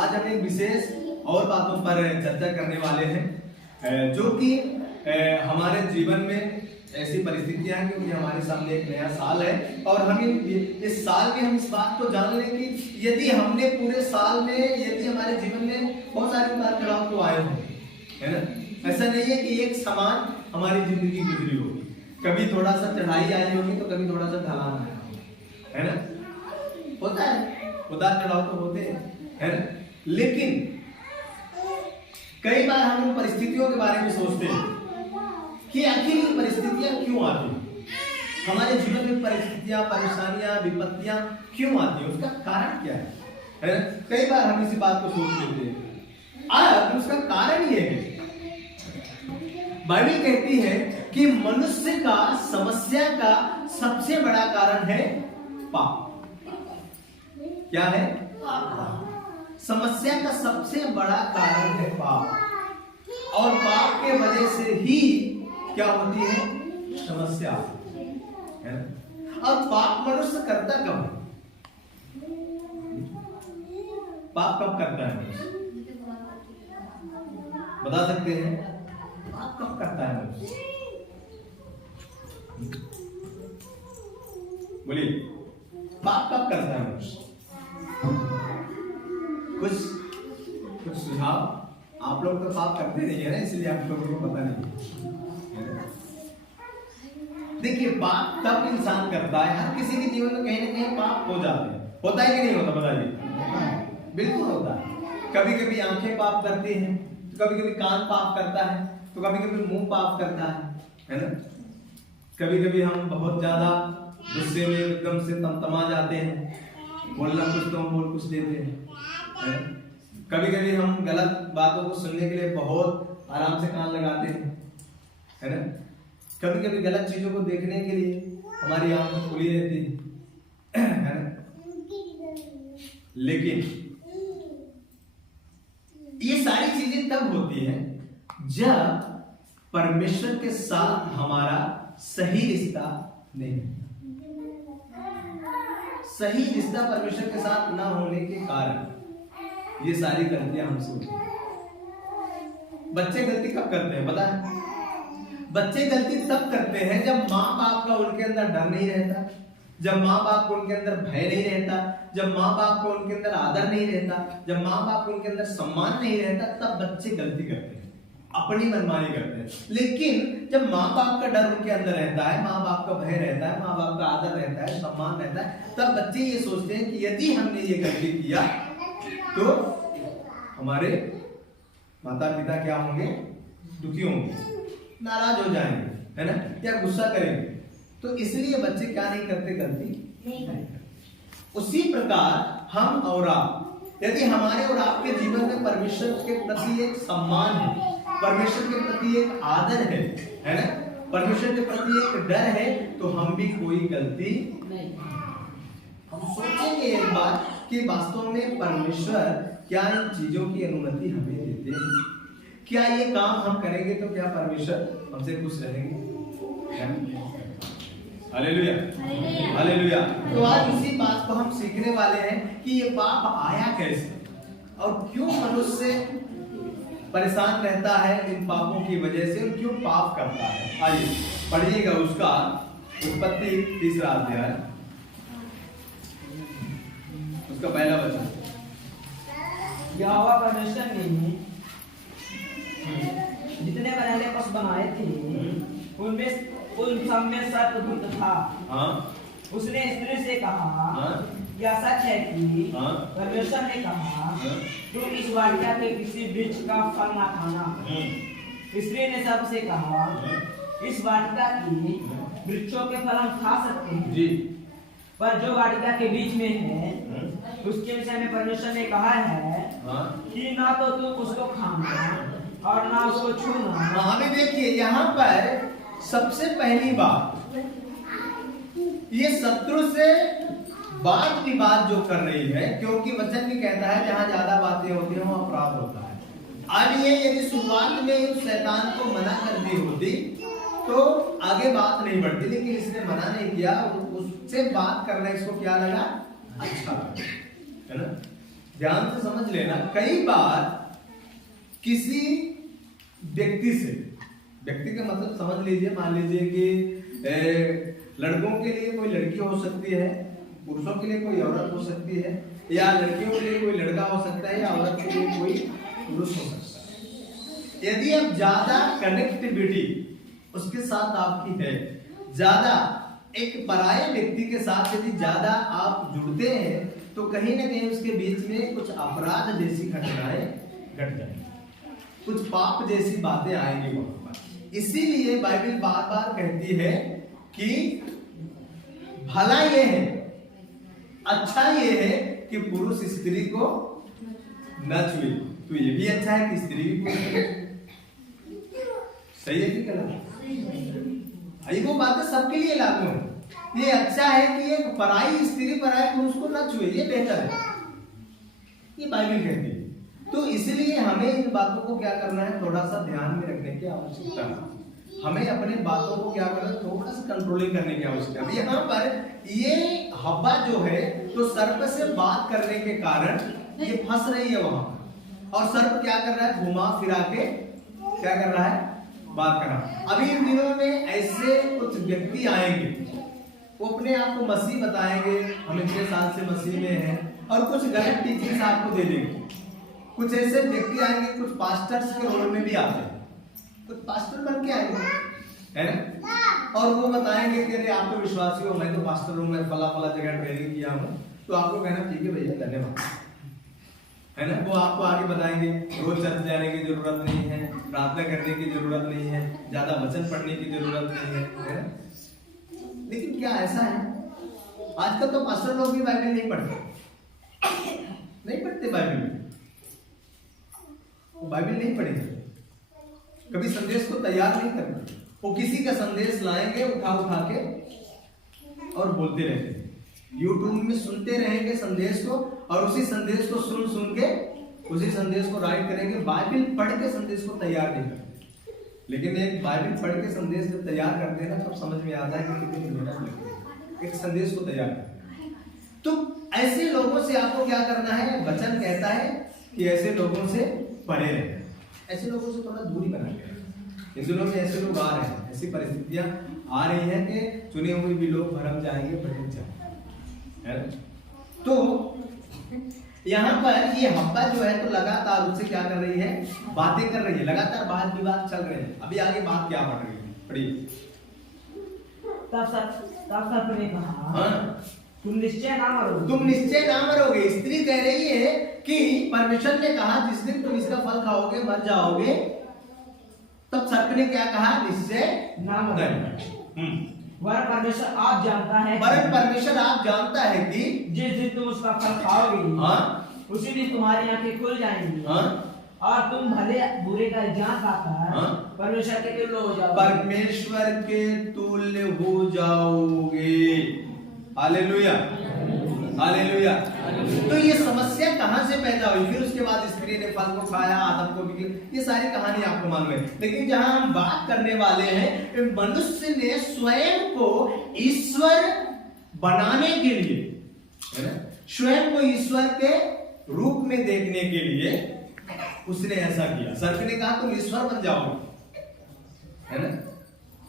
आज हम एक विशेष और बातों पर चर्चा करने वाले हैं जो कि हमारे जीवन में ऐसी परिस्थितियां हैं क्योंकि हमारे सामने एक नया साल है और हमें इस साल में हम इस बात को जान लें कि यदि हमने पूरे साल में यदि हमारे जीवन में बहुत सारे उतार चढ़ाव तो आए होंगे, है ना। ऐसा नहीं है कि एक समान हमारी जिंदगी गुजरी होगी, कभी थोड़ा सा चढ़ाई आई होगी तो कभी थोड़ा सा ढलान आया होगा, है ना। होता है, उतार चढ़ाव तो होते हैं, है ना। लेकिन कई बार हम उन परिस्थितियों के बारे में सोचते हैं कि आखिर ये परिस्थितियां क्यों आती हैं, हमारे जीवन में परिस्थितियां, परेशानियां, विपत्तियां क्यों आती हैं, उसका कारण क्या है ना। कई बार हम इसी बात को सोच लेते हैं। अब उसका कारण ये है, बाइबल कहती है कि मनुष्य का समस्या का सबसे बड़ा कारण है पाप। क्या है? समस्या का सबसे बड़ा कारण है पाप, और पाप के वजह से ही क्या होती है? समस्या, है ना। अब पाप मनुष्य करता कब है? पाप कब करता है मनुष्य? बता सकते हैं? पाप कब करता है मनुष्य? बोलिए, पाप कब करता है मनुष्य? कुछ सुझाव। आप लोग तो पाप करते नहीं है ना, इसलिए आप लोगों को पता नहीं। देखिए, पाप तब इंसान करता है, हर किसी के जीवन में कहीं ना कहीं पाप हो जाते हैं। होता है कि नहीं होता? बताइए। बिल्कुल होता है। कभी कभी आंखें पाप करती हैं, कभी कभी कान पाप करता है, तो कभी कभी मुंह पाप करता है ना। कभी कभी हम बहुत ज्यादा गुस्से में एकदम से तमतमा जाते हैं, बोलना कुछ तो हम बोल कुछ देते हैं। कभी कभी हम गलत बातों को सुनने के लिए बहुत आराम से कान लगाते हैं, है ना। कभी कभी गलत चीजों को देखने के लिए हमारी आंखें खुली रहती है ना। लेकिन ये सारी चीजें तब होती हैं जब परमेश्वर के साथ हमारा सही रिश्ता नहीं होता। सही रिश्ता परमेश्वर के साथ ना होने के कारण ये सारी गलतियां हमसे होती हैं। बच्चे गलती कब करते हैं पता है? बच्चे गलती तब करते हैं जब माँ बाप का उनके अंदर डर नहीं रहता, जब माँ बाप को उनके अंदर भय नहीं रहता, जब माँ बाप को उनके अंदर आदर नहीं रहता, जब माँ बाप को उनके अंदर सम्मान नहीं रहता, तब बच्चे गलती करते हैं, अपनी मनमानी करते हैं। लेकिन जब माँ बाप का डर उनके अंदर रहता है, माँ बाप का भय रहता है, माँ बाप का आदर रहता है, सम्मान रहता है, तब बच्चे ये सोचते हैं कि यदि हमने ये गलती किया तो हमारे माता पिता क्या होंगे? दुखी होंगे, नाराज हो जाएंगे, है ना, या गुस्सा करेंगे। तो इसलिए बच्चे क्या नहीं करते? गलती नहीं करते। उसी प्रकार हम और आप, यदि हमारे और आपके जीवन में परमेश्वर के प्रति एक सम्मान है, परमेश्वर के प्रति एक आदर है ना, परमेश्वर के प्रति एक डर है, तो हम भी कोई गलती नहीं। हम सोचेंगे एक बार कि वास्तव में परमेश्वर क्या इन चीजों की अनुमति हमें देते हैं? क्या ये काम हम करेंगे तो क्या परमेश्वर हमसे खुश रहेंगे? Hallelujah, hallelujah. तो आज इसी बात को हम सीखने वाले हैं कि ये पाप आया कैसे और क्यों मनुष्य परेशान रहता है इन पापों की वजह से, और क्यों पाप करता है। आइए पढ़िएगा उसका उत्पत्ति 3 अध्याय, उसका पहला वचन। यहोवा परमेश्वर ने जितने पहले पशु बनाए थे उन सब में सत्य था। उसने स्त्री से कहा, यह सच है कि परमेश्वर ने कहा, तू इस वाटिका के किसी वृक्ष का फल ना खाना। स्त्री ने सबसे कहा, इस वाटिका की वृक्षों के फल हम खा सकते हैं जी, पर जो वाटिका के बीच में है उसके विषय में परमेश्वर ने कहा है कि ना तो तू उसको खाना और ना उसको छूना। हमें देखिए यहाँ पर सबसे पहली बात, ये शत्रु से वाद विवाद जो कर रही है, क्योंकि वचन भी कहता है जहां ज्यादा बातें होती हैं वहां अपराध होता है। अब ये यदि शुरुआत में उस शैतान को मना कर दी होती तो आगे बात नहीं बढ़ती, लेकिन इसने मना नहीं किया, उससे बात करना इसको क्या लगा? अच्छा, है ना। ध्यान से समझ लेना, कई बार किसी व्यक्ति से, व्यक्ति का मतलब समझ लीजिए, मान लीजिए कि लड़कों के लिए कोई लड़की हो सकती है, पुरुषों के लिए कोई औरत हो सकती है, या लड़कियों के लिए कोई लड़का हो सकता है, या औरत के लिए कोई पुरुष हो सकता है। यदि अब ज्यादा कनेक्टिविटी उसके साथ आपकी है, ज्यादा एक पराये व्यक्ति के साथ यदि ज्यादा आप जुड़ते हैं, तो कहीं ना कहीं उसके बीच में कुछ अपराध जैसी घटनाएं घट जाएंगी, कुछ पाप जैसी बातें आएंगी वहां पर। इसीलिए बाइबल बार बार कहती है कि भला ये है, अच्छा ये है कि पुरुष स्त्री को न छुए। तो ये भी अच्छा है कि स्त्री भी पुरुष को छुए। सही है कि गलत? वो बातें सबके लिए लागू है। ये अच्छा है कि एक पराई स्त्री पराई पुरुष को न छुए, ये बेहतर है, ये बाइबल कहती है। तो इसलिए हमें इन बातों को क्या करना है, थोड़ा सा ध्यान में रखने की आवश्यकता है। हमें अपने बातों को क्या करना है, थोड़ा सा कंट्रोलिंग करने की आवश्यकता है। यहाँ पर ये हव्वा जो है, तो सर्प से बात करने के कारण ये फंस रही है वहां, और सर्प क्या कर रहा है, घुमा फिरा के क्या कर रहा है, बात कर रहा है। अभी इन दिनों में ऐसे कुछ व्यक्ति आएंगे, वो अपने आप को मसीह बताएंगे, हम इतने साल से मसीह में हैं, और कुछ गलत टीचिंग्स आपको दे देंगे। कुछ ऐसे व्यक्ति आएंगे, कुछ पास्टर्स के रोल में भी आते हैं, कुछ पास्टर बन के आएंगे, है ना, और वो बताएंगे कि अरे आप तो विश्वासी हो, मैं तो पास्टर हूँ, मैं फला फला जगह ट्रेनिंग किया हूँ। तो आपको कहना ठीक है भैया, धन्यवाद, है ना। वो आपको आगे बताएंगे रोज चर्च जाने की जरूरत नहीं है, प्रार्थना करने की जरूरत नहीं है, ज्यादा वचन पढ़ने की जरूरत नहीं है ना। लेकिन क्या ऐसा है, आजकल तो पास्टर लोग भी बाइबल नहीं पढ़ते बाइबल नहीं पढ़ेंगे, कभी संदेश को तैयार नहीं करते। वो किसी का संदेश लाएंगे उठा के और बोलते रहते हैं, यूट्यूब में सुनते रहेंगे संदेश को, और उसी संदेश को सुन के उसी संदेश को राइट करेंगे। बाइबल पढ़ के संदेश को तैयार नहीं करते। लेकिन एक बाइबल पढ़ के संदेश जब तैयार करते हैं ना, तब समझ में आता है कि कितनी मेहनत लगती है एक संदेश को तैयार करने। तो ऐसे लोगों से आपको क्या करना है, वचन कहता है कि ऐसे लोगों से परे रहे, ऐसे लोगों से थोड़ा दूरी बना के। इन दिनों में ऐसे लोग आ रहे हैं, ऐसी परिस्थितियां आ रही हैं कि चुने हुए भी लोग भरम जाएंगे, भटक जाएंगे। तो यहाँ पर ये हव्वा जो है, तो लगातार उससे क्या कर रही है, बातें कर रही है, लगातार वाद विवाद चल रहे हैं। अभी आगे बात क्या बढ़ रही है, पढ़िए। तब सर्प ने कहा, तुम निश्चय ना मरोगे। स्त्री कह रही है कि परमेश्वर ने कहा जिस दिन तुम इसका फल खाओगे मर जाओगे। तब सर्प ने क्या कहा, निश्चय ना मरोगे। वरन परमेश्वर आप जानता है कि जिस दिन तुम उसका फल खाओगे, उसी दिन तुम्हारी आंखें खुल जाएंगी, और तुम भले बुरे का जान पाकर परमेश्वर के तुल्य हो जाओगे। Hallelujah, hallelujah. तो ये समस्या कहां से पैदा हुई? फिर उसके बाद स्त्री ने फल को खाया, आदम को भी, ये सारी कहानी आपको मालूम है। लेकिन जहां हम बात करने वाले हैं, मनुष्य ने स्वयं को ईश्वर बनाने के लिए, है ना, स्वयं को ईश्वर के रूप में देखने के लिए उसने ऐसा किया। सर्प ने कहा तुम ईश्वर बन जाओगे, है ना,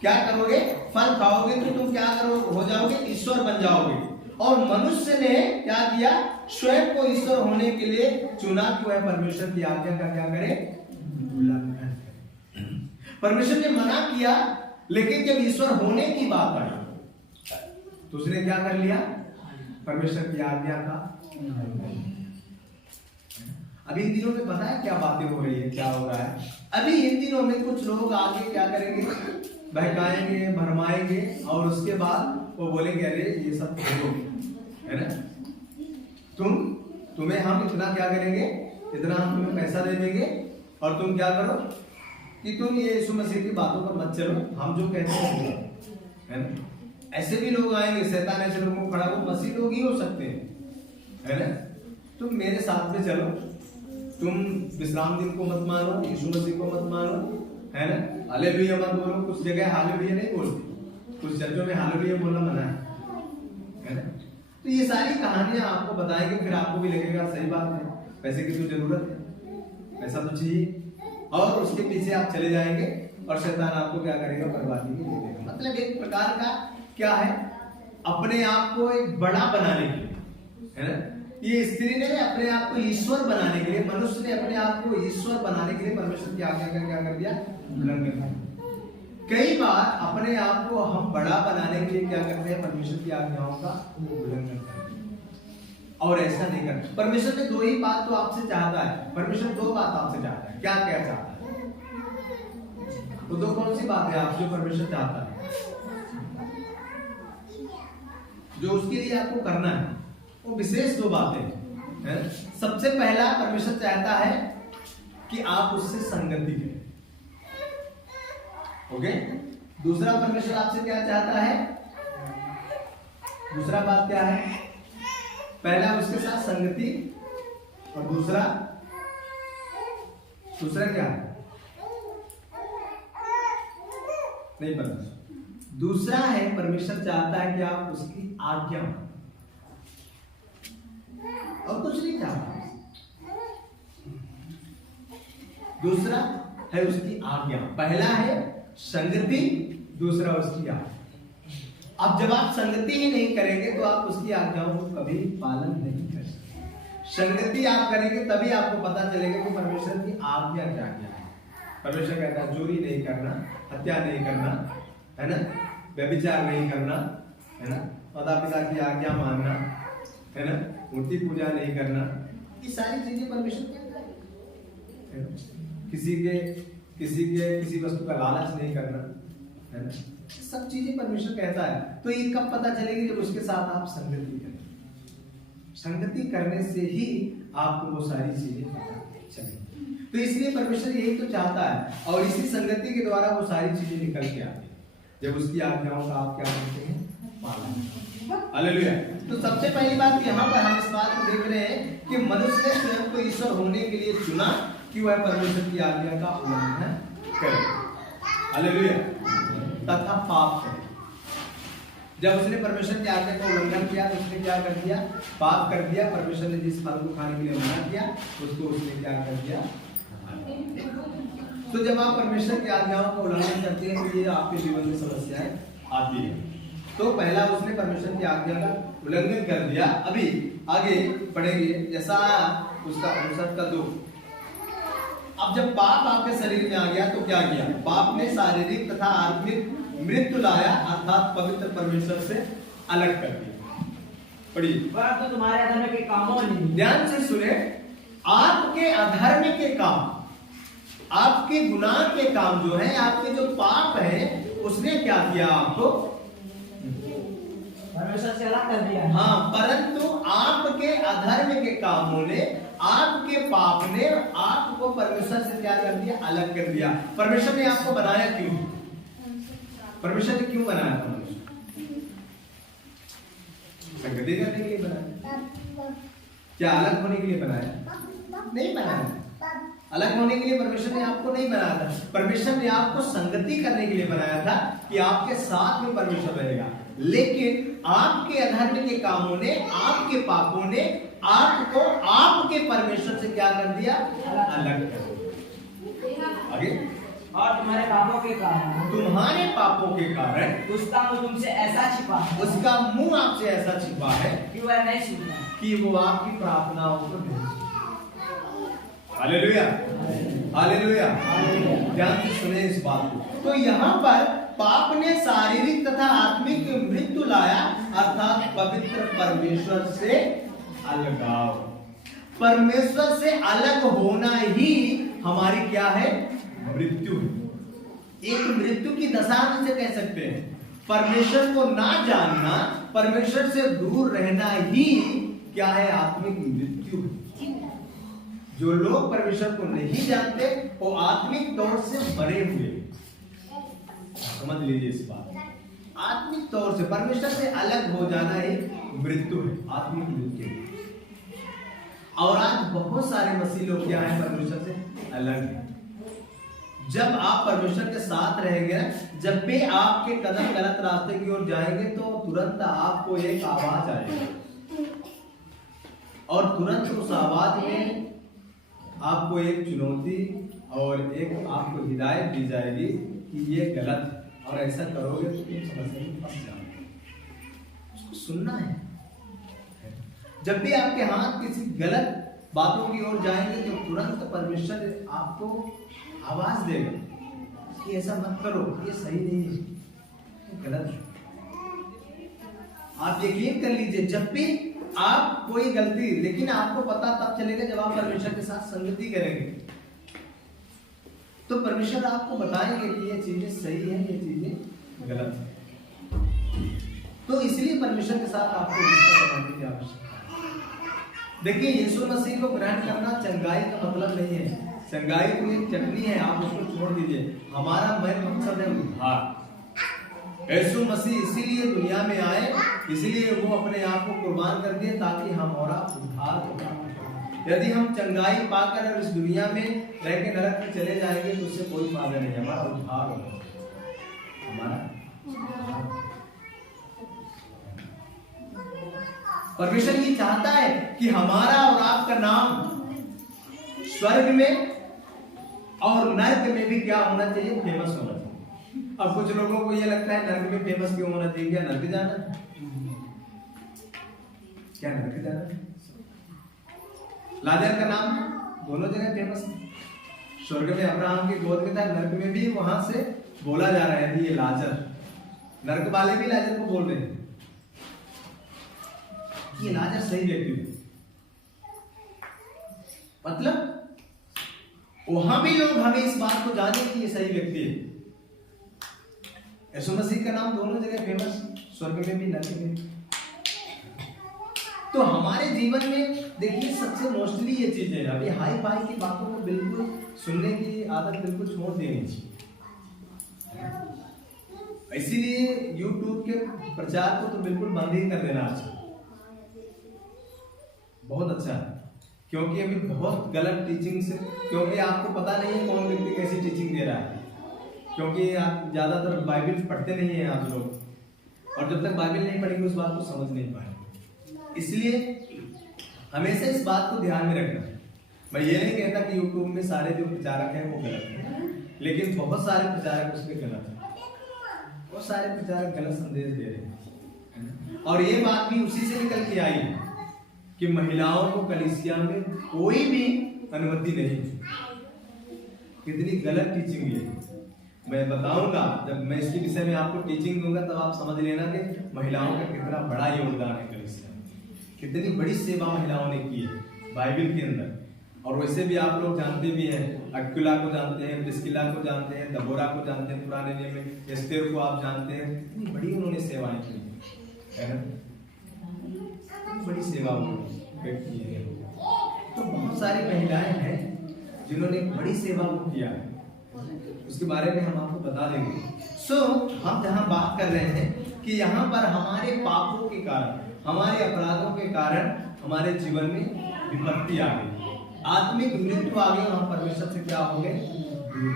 क्या करोगे, फल खाओगे तो तुम क्या करोगे, हो जाओगे, ईश्वर बन जाओगे। और मनुष्य ने क्या किया, स्वयं को ईश्वर होने के लिए चुना कि वह परमेश्वर की आज्ञा का क्या करे, उल्लंघन करे। परमेश्वर ने मना किया, लेकिन जब ईश्वर होने की बात आई तो उसने क्या कर लिया, परमेश्वर की आज्ञा का। अभी इन दिनों में पता है क्या बातें हो रही है, क्या हो रहा है? अभी इन दिनों में कुछ लोग आगे क्या करेंगे, बहकाएंगे, भरमाएंगे, और उसके बाद वो बोलेंगे अरे ये सब छोड़ो, है ना, तुम्हें हम इतना क्या करेंगे, इतना हम तुम्हें पैसा दे देंगे, और तुम क्या करो कि तुम ये यीशु मसीह की बातों पर मत चलो, हम जो कहते हैं, है ना। ऐसे भी लोग आएंगे, शैतान ऐसे लोगों को खड़ा, वो मसीह लोग ही हो सकते हैं, है ना। तुम मेरे साथ में चलो, तुम विश्राम दिन को मत मानो, यीशु मसीह को मत मानो, है ना, हालेलुया मत बोलो। कुछ जगह हालेलुया नहीं बोलते, कुछ चर्चों में हालेलुया बोलना मना है ना। तो ये सारी कहानियां आपको बताएंगे, फिर आपको भी लगेगा सही बात है। पैसे की तो जरूरत है, पैसा तो चाहिए, और उसके पीछे आप चले जाएंगे और शैतान आपको क्या करेगा, बर्बादी में ले देगा। मतलब एक प्रकार का क्या है, अपने आप को एक बड़ा बनाने के लिए, है ना, ये स्त्री ने अपने आप को ईश्वर बनाने के लिए, मनुष्य ने अपने आप को ईश्वर बनाने के लिए परमेश्वर की आज्ञा का क्या कर दिया, उल्लंघन कर दिया। कई बार अपने आप को हम बड़ा बनाने के लिए क्या करते हैं, परमेश्वर की आज्ञाओं का उल्लंघन करते हैं, और ऐसा नहीं करते। परमेश्वर ने दो ही बात तो आपसे चाहता है, परमेश्वर दो बात आपसे चाहता है। क्या क्या चाहता है, वो दो कौन सी बात है आप जो परमेश्वर चाहता है, जो उसके लिए आपको करना है, वो विशेष दो बातें हैं। सबसे पहला परमेश्वर चाहता है कि आप उससे संगति करें, ओके। दूसरा परमेश्वर आपसे क्या चाहता है, दूसरा बात क्या है, पहला उसके साथ संगति, और दूसरा क्या है, नहीं पता। दूसरा है परमेश्वर चाहता है कि आप उसकी आज्ञा, और कुछ नहीं चाहता। दूसरा है उसकी आज्ञा, पहला है संगति, दूसरा उसकी आज्ञा। अब जब आप संगति ही नहीं करेंगे तो आप उसकी आज्ञाओं को कभी पालन नहीं कर सकते। संगति आप करेंगे तभी आपको पता चलेगा कि परमेश्वर की आज्ञा क्या क्या है। परमेश्वर कहता है चोरी नहीं करना, हत्या नहीं करना, है ना, व्यभिचार नहीं करना, है ना, माता पिता की आज्ञा मानना, है ना, मूर्ति पूजा नहीं करना, ये सारी चीजें परमेश्वर कहता है। किसी वस्तु का लालच नहीं करना, है ना, सब चीजें परमेश्वर कहता है। तो ये कब पता चलेगी, जब उसके साथ आप संगति करें। संगति करने से ही आपको वो सारी चीजें पता चलेगी। तो इसलिए परमेश्वर यही तो चाहता है, और इसी संगति के द्वारा वो सारी चीजें निकल के आती है, जब उसकी आज्ञाओं का आप क्या करते हैं, पालन। हालेलुया। तो सबसे पहली बात यहाँ पर हम इस बात को देख रहे हैं कि मनुष्य ने स्वयं को ईश्वर होने के लिए चुना कि वह परमेश्वर की आज्ञा का उल्लंघन करे, हालेलुया, तथा पाप करे। जब उसने परमेश्वर की आज्ञा का उल्लंघन किया तो उसने क्या कर दिया, पाप कर दिया। परमेश्वर ने जिस फल को खाने के लिए मना किया उसको उसने क्या कर दिया। तो जब आप परमेश्वर की आज्ञाओं का उल्लंघन करते हैं तो ये आपके जीवन में समस्याएं आती है। तो पहला उसने परमेश्वर की आज्ञा का उल्लंघन कर दिया। अभी आगे पढ़ेंगे, जैसा उसका 59 अब जब पाप आपके शरीर में आ गया तो क्या किया, पाप ने शारीरिक तथा आत्मिक मृत्यु लाया, अर्थात पवित्र परमेश्वर से अलग कर दिया। पढ़िए, परंतु तुम्हारे अधर्म के कामों ने, ध्यान से सुने, आपके अधर्म के काम, आपके गुनाह के काम जो है, आपके जो पाप है, उसने क्या किया, आपको परमेश्वर से अलग कर दिया। हाँ, परंतु आपके अधर्म के कामों ने, आपके पाप ने आपको परमेश्वर से क्या कर दिया, अलग कर दिया। परमेश्वर ने आपको बनाया क्यों, परमेश्वर ने क्यों बनाया था, संगति करने के लिए बनाया, क्या अलग होने के लिए बनाया, नहीं बनाया। अलग होने के लिए परमेश्वर ने आपको नहीं बनाया था, परमेश्वर ने आपको संगति करने के लिए बनाया था कि आपके साथ में परमेश्वर रहेगा। लेकिन आपके अधर्म के कामों ने, आपके पापों ने आपको आपके परमेश्वर से क्या कर दिया, अलग कर दिया। आगे, और तुम्हारे पापों के कारण, तुम्हारे पापों के कारण उसका मुंह तुमसे ऐसा छिपा है, उसका मुंह आपसे ऐसा छिपा है कि वह नहीं सुनता, कि वो आपकी प्रार्थनाओं को नहीं सुनता। Hallelujah, hallelujah. ध्यान से सुने इस बात को। तो यहाँ पर पाप ने शारीरिक तथा आत्मिक मृत्यु लाया, अर्थात पवित्र परमेश्वर से अलगाव। परमेश्वर से अलग होना ही हमारी क्या है, मृत्यु है। एक मृत्यु की दशा हम इसे कह सकते हैं। परमेश्वर को ना जानना, परमेश्वर से दूर रहना ही क्या है, आत्मिक मृत्यु है। जो लोग परमेश्वर को नहीं जानते वो आत्मिक तौर से मरे हुए, समझ लीजिए इस बात। आत्मिक तौर से परमेश्वर से अलग हो जाना ही मृत्यु है, आत्मिक मृत्यु। और आज बहुत सारे मसीह लोग क्या है, परमेश्वर से अलग है। जब आप परमेश्वर के साथ रहेंगे, जब भी आपके कदम गलत रास्ते की ओर जाएंगे तो तुरंत आपको एक आवाज आएगी, और तुरंत उस आवाज में आपको एक चुनौती और एक आपको हिदायत दी जाएगी कि ये गलत और ऐसा करोगे तो तुम समस्या में फंस जाओगे। उसको सुनना है। जब भी आपके हाथ किसी गलत बातों की ओर जाएंगे तो तुरंत परमेश्वर आपको आवाज देगा कि ऐसा मत करो, ये सही नहीं है, ये गलत है। आप यकीन कर लीजिए, जब भी आप कोई गलती, लेकिन आपको पता तब चलेगा जब आप परमेश्वर के साथ संगति करेंगे, तो परमेश्वर आपको बताएंगे कि ये चीजें सही है, ये चीजें गलत है। तो इसलिए परमेश्वर के साथ आपको रिश्ता बनाने की आवश्यकता है। देखिए, यीशु मसीह को ग्रहण करना चंगाई का मतलब नहीं है। चंगाई तो एक चटनी है, आप उसको छोड़ दीजिए। हमारा मेन मकसद है उद्धार। यीशु मसीह इसीलिए दुनिया में आए, इसीलिए वो अपने आप को कुर्बान कर दिए ताकि हमारा उद्धार हो। यदि हम चंगाई पाकर और इस दुनिया में रह के नरक में चले जाएंगे तो उससे कोई फायदा नहीं। हमारा उद्धार होगा, हमारा परमेश्वर ये चाहता है कि हमारा और आपका नाम स्वर्ग में और नरक में भी क्या होना चाहिए, फेमस होना चाहिए। अब कुछ लोगों को ये लगता है नरक में फेमस क्यों होना चाहिए? क्या नरक जाना है? क्या नरक जाना है? लाजर का नाम दोनों जगह फेमस है। स्वर्ग में अब्राहम की गोद में था, नरक में भी वहां से बोला जा रहा है ये लाजर। नरक वाले भी लाजर को बोल रहे हैं कि ये लाजर सही व्यक्ति है। मतलब वहां भी लोग हमें इस बात को जाने कि ये सही व्यक्ति है। यीशु मसीह का नाम दोनों जगह फेमस, स्वर्ग में भी नरक में। तो हमारे जीवन में देखिए सबसे मोस्टली ये चीजें, अभी हाई फाई की बातों को बिल्कुल सुनने की आदत बिल्कुल छोड़ देनी चाहिए। इसीलिए YouTube के प्रचार को तो बिल्कुल बंद ही कर देना अच्छा, बहुत अच्छा है। क्योंकि अभी बहुत गलत टीचिंग से, क्योंकि आपको पता नहीं है कौन व्यक्ति कैसी टीचिंग दे रहा है। क्योंकि आप ज्यादातर बाइबल पढ़ते नहीं है आप लोग, और जब तक बाइबल नहीं पढ़ेंगे उस बात को समझ नहीं पाएंगे। इसलिए हमेशा इस बात को ध्यान में रखना। मैं ये नहीं कहता कि यूट्यूब में सारे जो प्रचारक हैं वो गलत हैं, लेकिन बहुत सारे प्रचारक उसमें गलत हैं। बहुत सारे प्रचारक गलत संदेश दे रहे हैं, और ये बात भी उसी से निकल के आई है कि महिलाओं को कलीसिया में कोई भी अनुमति नहीं है। कितनी गलत टीचिंग है, मैं बताऊंगा जब मैं इसके विषय में आपको टीचिंग दूंगा, तब आप समझ लेना कि महिलाओं का कितना बड़ा योगदान है कलीसिया में, कितनी बड़ी सेवा महिलाओं ने की है बाइबल के अंदर। और वैसे भी आप लोग जानते भी हैं, अक्विला को जानते हैं, प्रिस्किला को जानते हैं, दबोरा को जानते हैं, पुराने नियम में एस्तेर को आप जानते हैं। कितनी बड़ी उन्होंने सेवाएं की है ना, बड़ी सेवा उन्होंने की है। तो बहुत सारी महिलाएं हैं जिन्होंने बड़ी सेवा को किया है, उसके बारे में हम आपको बता देंगे। हम जहां बात कर रहे हैं कि यहाँ पर हमारे पापों के कारण, हमारे अपराधों के कारण हमारे जीवन में विपत्ति आ गई, आत्मिक मृत्यु आ गई, और हम परमेश्वर से क्या हो गए, दूर।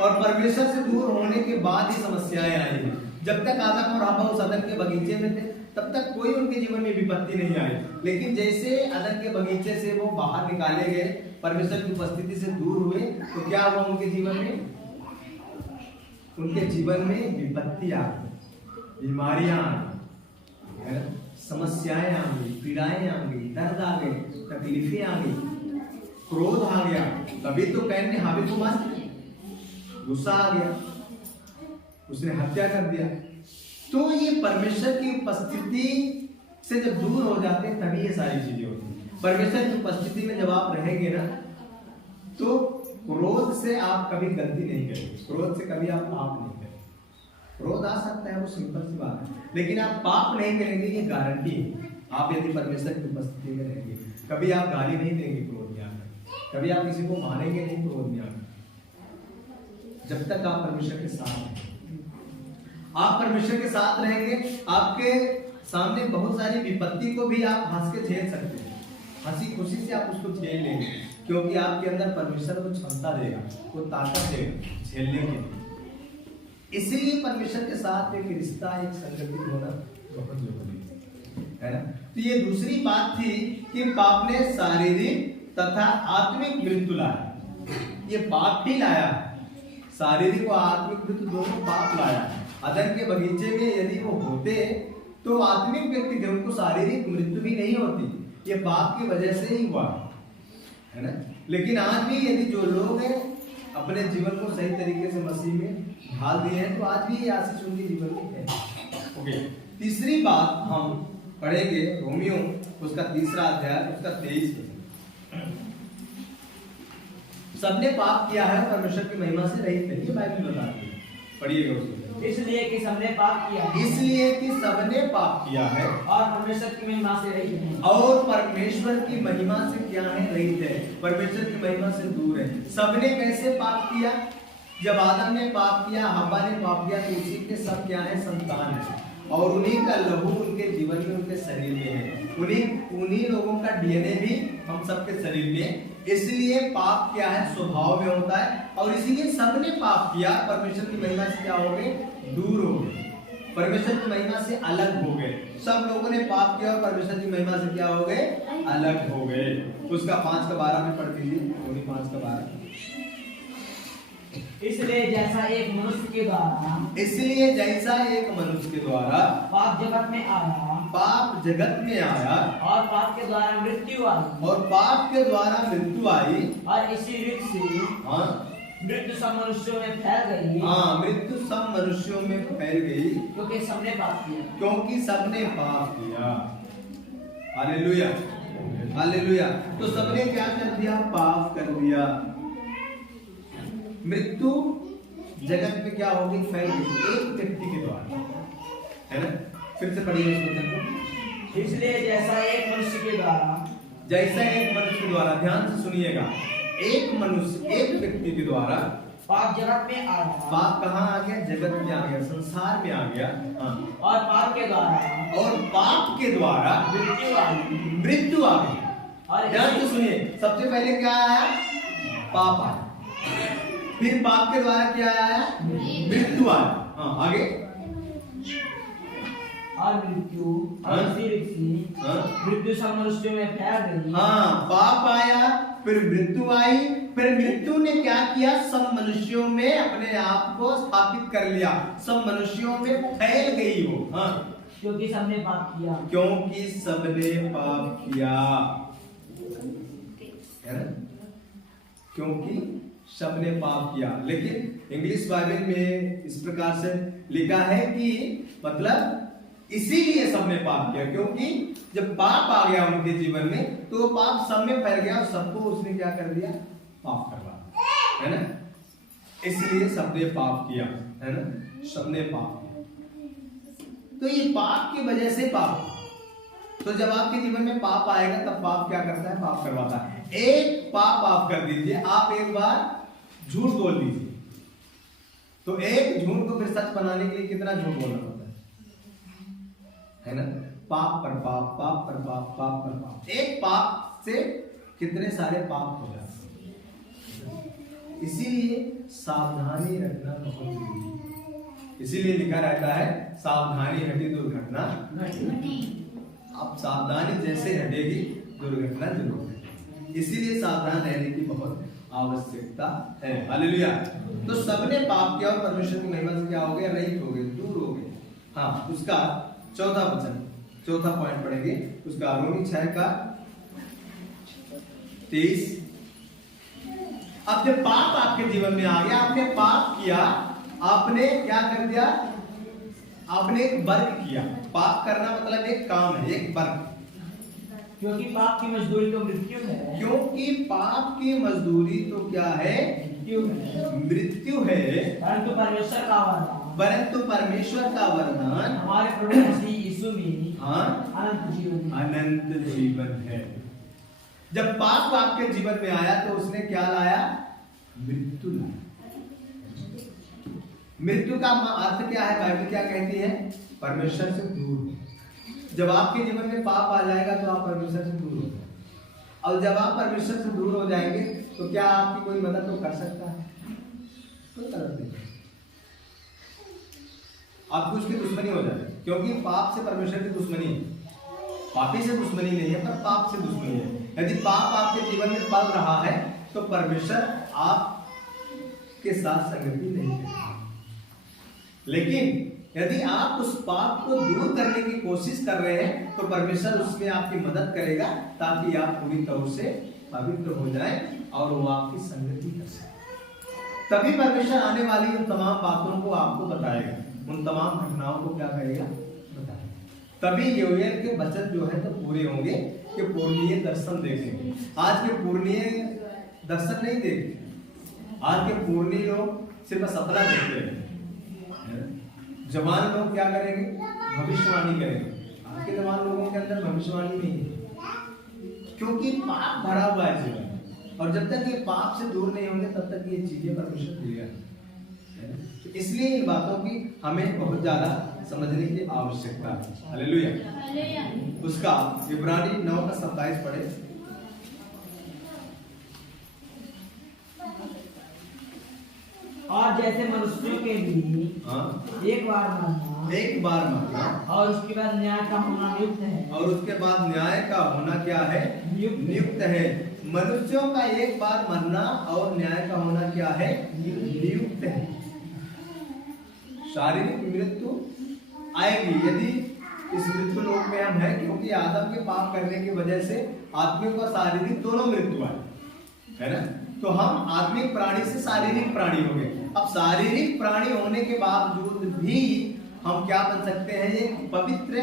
और परमेश्वर से दूर होने के बाद ही समस्याएं आई हैं। जब तक आदम और हव्वा उस अदन के बगीचे में थे तब तक कोई उनके जीवन में विपत्ति नहीं आई, लेकिन जैसे अदन के बगीचे से वो बाहर निकाले गए, परमेश्वर की उपस्थिति से दूर हुए, तो क्या हुआ उनके जीवन में, उनके जीवन में विपत्ति आ गई, बीमारियां आ गई, समस्याएं आ गई, पीड़ाएं आ गई, दर्द आ गए, तकलीफें आ गई, क्रोध आ गया। तभी तो कैन ने हाबिल को मार दिया, गुस्सा आ गया, उसने हत्या कर दिया। तो ये परमेश्वर की उपस्थिति से जब दूर हो जाते हैं तभी ये सारी चीजें होती हैं। परमेश्वर की उपस्थिति में जब आप रहेंगे ना, तो क्रोध से आप कभी गलती नहीं करेंगे, क्रोध से कभी आप पाप नहीं करेंगे। क्रोध आ सकता है, वो सिंपल सी बात है, लेकिन आप पाप नहीं करेंगे, ये गारंटी है। आप यदि परमेश्वर की उपस्थिति में रहेंगे, कभी आप गाली नहीं देंगे क्रोध में आकर, कभी आप किसी को मारेंगे नहीं क्रोध में आकर, जब तक आप परमेश्वर के साथ हैं। आप परमेश्वर के साथ रहेंगे, आपके सामने बहुत सारी विपत्ति को भी आप हंस के झेल सकते हैं, हंसी खुशी से आप उसको झेल लेंगे, क्योंकि आपके अंदर परमेश्वर को क्षमता देगा, वो ताकत देगा झेलने के लिए। इसीलिए परमेश्वर के साथ एक रिश्ता, एक संगति होना बहुत जरूरी है ना। तो ये दूसरी बात थी कि पाप ने शारीरिक तथा आत्मिक मृत्यु लाया। ये पाप ही लाया है, शारीरिक और आत्मिक मृत्यु दोनों पाप लाया है। अदन के बगीचे में यदि वो होते तो आत्मिक व्यक्ति थे, उनको शारीरिक मृत्यु भी नहीं होती। ये पाप की वजह से ही हुआ है ना। लेकिन आज भी यदि जो लोग हैं अपने जीवन को सही तरीके से मसीह में ढाल दिए हैं तो आज भी ये आशीष उनके जीवन में है। ओके, तीसरी बात हम पढ़ेंगे रोमियो उसका 3 अध्याय उसका 23। सबने पाप किया है, परमेश्वर की महिमा से रहित है, ये बाइबल बताती है। पढ़िएगा उसको। इसलिए कि सबने पाप किया है, इसलिए कि सबने पाप किया है और परमेश्वर की महिमा से रहित है, और परमेश्वर की महिमा से क्या है, रहित है, परमेश्वर की महिमा से दूर है। सबने कैसे पाप किया? जब आदम ने पाप किया, हव्वा ने पाप किया, तो उसी के सब क्या है, संतान है, और उन्हीं का लहू उनके जीवन में, उनके शरीर में है। उन्हीं लोगों का डीएनए भी हम सबके शरीर में। इसलिए पाप क्या है, स्वभाव में होता है, और इसीलिए सबने पाप किया, परमेश्वर की महिमा से क्या हो गए, दूर हो गए, परमेश्वर की महिमा से अलग हो गए। सब लोगों ने पाप किया और परमेश्वर की महिमा से क्या हो गए, अलग हो गए। उसका 5:12 में पढ़ दीजिए, 5:12। इसलिए जैसा एक मनुष्य के द्वारा पाप जगत में आया, और पाप के द्वारा मृत्यु आई, और इसी रीति से मृत्यु सब मनुष्यों में फैल गई। मृत्यु सब मनुष्यों में फैल गई, क्योंकि सबने पाप किया। Hallelujah, hallelujah. तो सबने क्या कर दिया, पाप कर दिया। मृत्यु जगत में क्या होगी, फैल गई एक व्यक्ति के द्वारा, है ना। फिर से पढ़िए इस वचन को। इसलिए जैसा एक मनुष्य के द्वारा, ध्यान से सुनिएगा, एक व्यक्ति के द्वारा पाप जगत में आ गया। पाप कहाँ आ गया, जगत में आ गया, संसार में आ गया। और पाप के द्वारा मृत्यु आ गई। और ध्यान से सुनिए, सबसे पहले क्या आया, पाप आया, फिर पाप के द्वारा क्या आया, मृत्यु आया। आगे और मृत्यु, और इसी रीति से मृत्यु सब मनुष्यों में फैल गई। पाप आया, फिर मृत्यु आई, फिर मृत्यु ने क्या किया, सब मनुष्यों में अपने आप को स्थापित कर लिया, सब मनुष्यों में फैल गई वो। क्योंकि सबने पाप किया, क्योंकि सबने पाप किया। लेकिन इंग्लिश बाइबल में इस प्रकार से लिखा है कि मतलब इसीलिए सबने पाप किया, क्योंकि जब पाप आ गया उनके जीवन में तो पाप सब में फैल गया और सबको उसने क्या कर दिया, पाप कर रहा है ना। इसलिए सबने पाप किया, है ना, सबने पाप किया। तो ये पाप की वजह से पाप, तो जब आपके जीवन में पाप आएगा तब पाप क्या करता है, पाप करवाता है। एक पाप आप कर दीजिए, आप एक बार झूठ बोल दीजिए, तो एक झूठ को फिर सच बनाने के लिए कितना झूठ बोलना पड़ता है ना। पाप पर पाप, पाप पर पाप, पाप पर पाप, एक पाप से कितने सारे पाप हो जाते हैं। इसीलिए सावधानी रखना बहुत जरूरी है। इसीलिए लिखा रहता है, सावधानी हटी दुर्घटना नहीं। अब सावधानी जैसे हटेगी दुर्घटना जरूर है, इसीलिए सावधान रहने की बहुत आवश्यकता है। हालेलुया। तो सबने पाप किया और परमेश्वर की महिमा से क्या हो गए, रहित हो गए, दूर हो गए। उसका चौथा वचन, चौथा पॉइंट पढ़ेंगे, उसका रोमी 6:23। अब जब पाप आपके जीवन में आ गया, आपने पाप किया, आपने क्या कर दिया, आपने एक वर्क किया। पाप करना मतलब एक काम है, एक वर्क। क्योंकि पाप की मजदूरी तो मृत्यु है, क्योंकि पाप की मजदूरी तो क्या है, मृत्यु है। परंतु परमेश्वर का वरदान हमारे प्रभु मसीह यीशु में अनंत जीवन है। जब पाप आपके जीवन में आया तो उसने क्या लाया, मृत्यु लाया। मृत्यु का अर्थ क्या है, बाइबल क्या कहती है, परमेश्वर से दूर। जब आपके जीवन में पाप आ जाएगा तो आप परमेश्वर से दूर हो जाएंगे, और जब आप परमेश्वर से दूर हो जाएंगे तो क्या आपकी कोई मदद तो कर सकता है, कोई मदद नहीं। आपकी उसकी दुश्मनी हो जाएगी, क्योंकि पाप से परमेश्वर की दुश्मनी है। पापी से दुश्मनी नहीं है, पर पाप से दुश्मनी है। यदि पाप आपके जीवन में पल रहा है तो परमेश्वर आपके साथ संगति नहीं करेगा। लेकिन यदि आप उस पाप को दूर करने की कोशिश कर रहे हैं तो परमेश्वर उसमें आपकी मदद करेगा ताकि आप पूरी तौर से पवित्र हो जाएं और वो आपकी संगति कर सके। तभी परमेश्वर आने वाली उन तमाम बातों को आपको बताएगा, उन तमाम घटनाओं को क्या करेगा, बताएगा। तभी योएल के वचन जो है तो पूरे होंगे कि पूर्णीय दर्शन देखेंगे। आज के पूर्णीय दर्शन नहीं देखते, आज के पूर्णीय लोग सिर्फ सपना देखते हैं। जवान लोग क्या करेंगे, भविष्यवाणी करेंगे। आज के जवान लोगों के अंदर भविष्यवाणी नहीं है, क्योंकि पाप भरा हुआ है जीवन, और जब तक ये पाप से दूर नहीं होंगे तब तक ये चीजें परमेश्वर देगा। तो इसलिए इन बातों की हमें बहुत ज्यादा समझने की आवश्यकता है। हालेलुया। उसका इब्रानी 9:27 पढ़े। और जैसे मनुष्यों के लिए एक बार मरना और उसके बाद न्याय का होना नियुक्त है, और उसके बाद न्याय का होना क्या है, नियुक्त है। मनुष्यों का एक बार मरना और न्याय का होना क्या है, नियुक्त है। शारीरिक मृत्यु आएगी यदि इस मृत्यु लोक में हम हैं, क्योंकि आदम के पाप करने की वजह से आत्मिक और शारीरिक दोनों मृत्यु आए, है ना। तो हम आत्मिक प्राणी से शारीरिक प्राणी हो गए। अब शारीरिक प्राणी होने के बावजूद भी हम क्या बन सकते हैं, ये पवित्र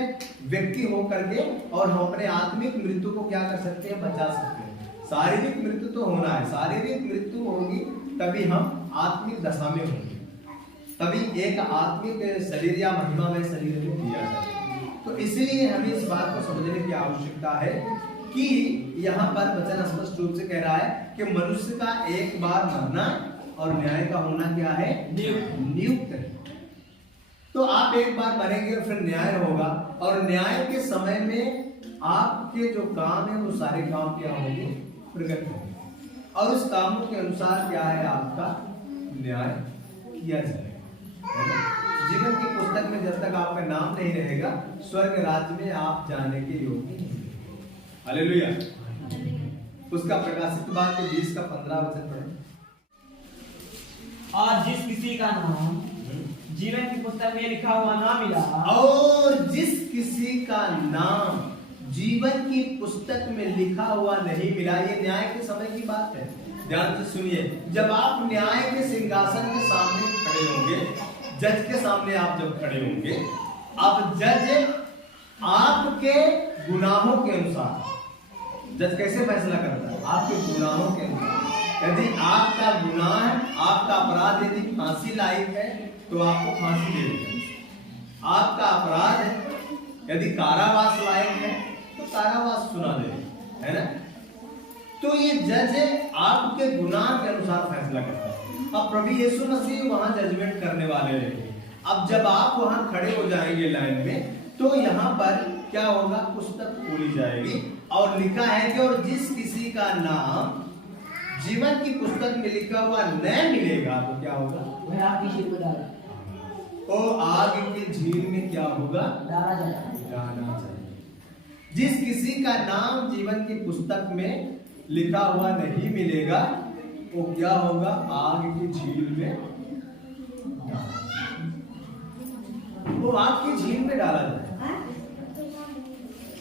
व्यक्ति होकर के, और हम अपने आत्मिक मृत्यु को क्या कर सकते हैं, बचा सकते हैं। शारीरिक मृत्यु तो होना है, शारीरिक मृत्यु होगी तभी हम आत्मिक दशा में होंगे, तभी एक आत्मिक शरीर या महिमामय शरीर में दिया जाए। तो इसलिए हमें इस बात को समझने की आवश्यकता है कि यहाँ पर वचन स्पष्ट रूप से कह रहा है कि मनुष्य का एक बार मरना और न्याय का होना क्या है, नियुक्त है। तो आप एक बार मरेंगे और फिर न्याय होगा, और न्याय के समय में आपके जो काम है वो सारे काम क्या होंगे, प्रकट होंगे, और उस कामों के अनुसार क्या है, आपका न्याय किया जाएगा। जीवन की पुस्तक में जब तक आपका नाम नहीं रहेगा, स्वर्ग राज्य में आप जाने के योग्य नहीं। हालेलुया। उसका प्रकाशित वाक्य 20:15 वचन पढ़े। और जिस किसी का नाम जीवन की पुस्तक में लिखा हुआ ना मिला, और जिस किसी का नाम जीवन की पुस्तक में लिखा हुआ नहीं मिला, ये न्याय के समय की बात है। ध्यान से सुनिए, जब आप न्याय के सिंहासन के सामने खड़े होंगे, जज के सामने आप जब खड़े होंगे, अब जज आपके गुनाहों के अनुसार, जज कैसे फैसला करता है, आपके गुनाहों के अनुसार। यदि आपका गुनाह, आपका अपराध यदि फांसी लायक है तो आपको फांसी दे देगा। आपका अपराध है यदि कारावास लायक है तो कारावास सुना देगा, है ना। तो ये जज आपके गुनाह के अनुसार फैसला करता है। अब प्रभु यीशु मसीह वहां जजमेंट करने वाले रहेंगे। अब जब आप वहां खड़े हो जाएंगे लाइन में, तो यहाँ पर क्या होगा, पुस्तक खोली जाएगी और लिखा है कि और जिस किसी का नाम जीवन की पुस्तक में लिखा हुआ न मिलेगा तो क्या होगा, वह आग की झील में डाला, तो आग की झील में क्या होगा, डाला जाएगा। जिस किसी का नाम जीवन की पुस्तक में लिखा हुआ नहीं मिलेगा वो क्या होगा, आग की झील में, वो आग की झील में डाला जाएगा।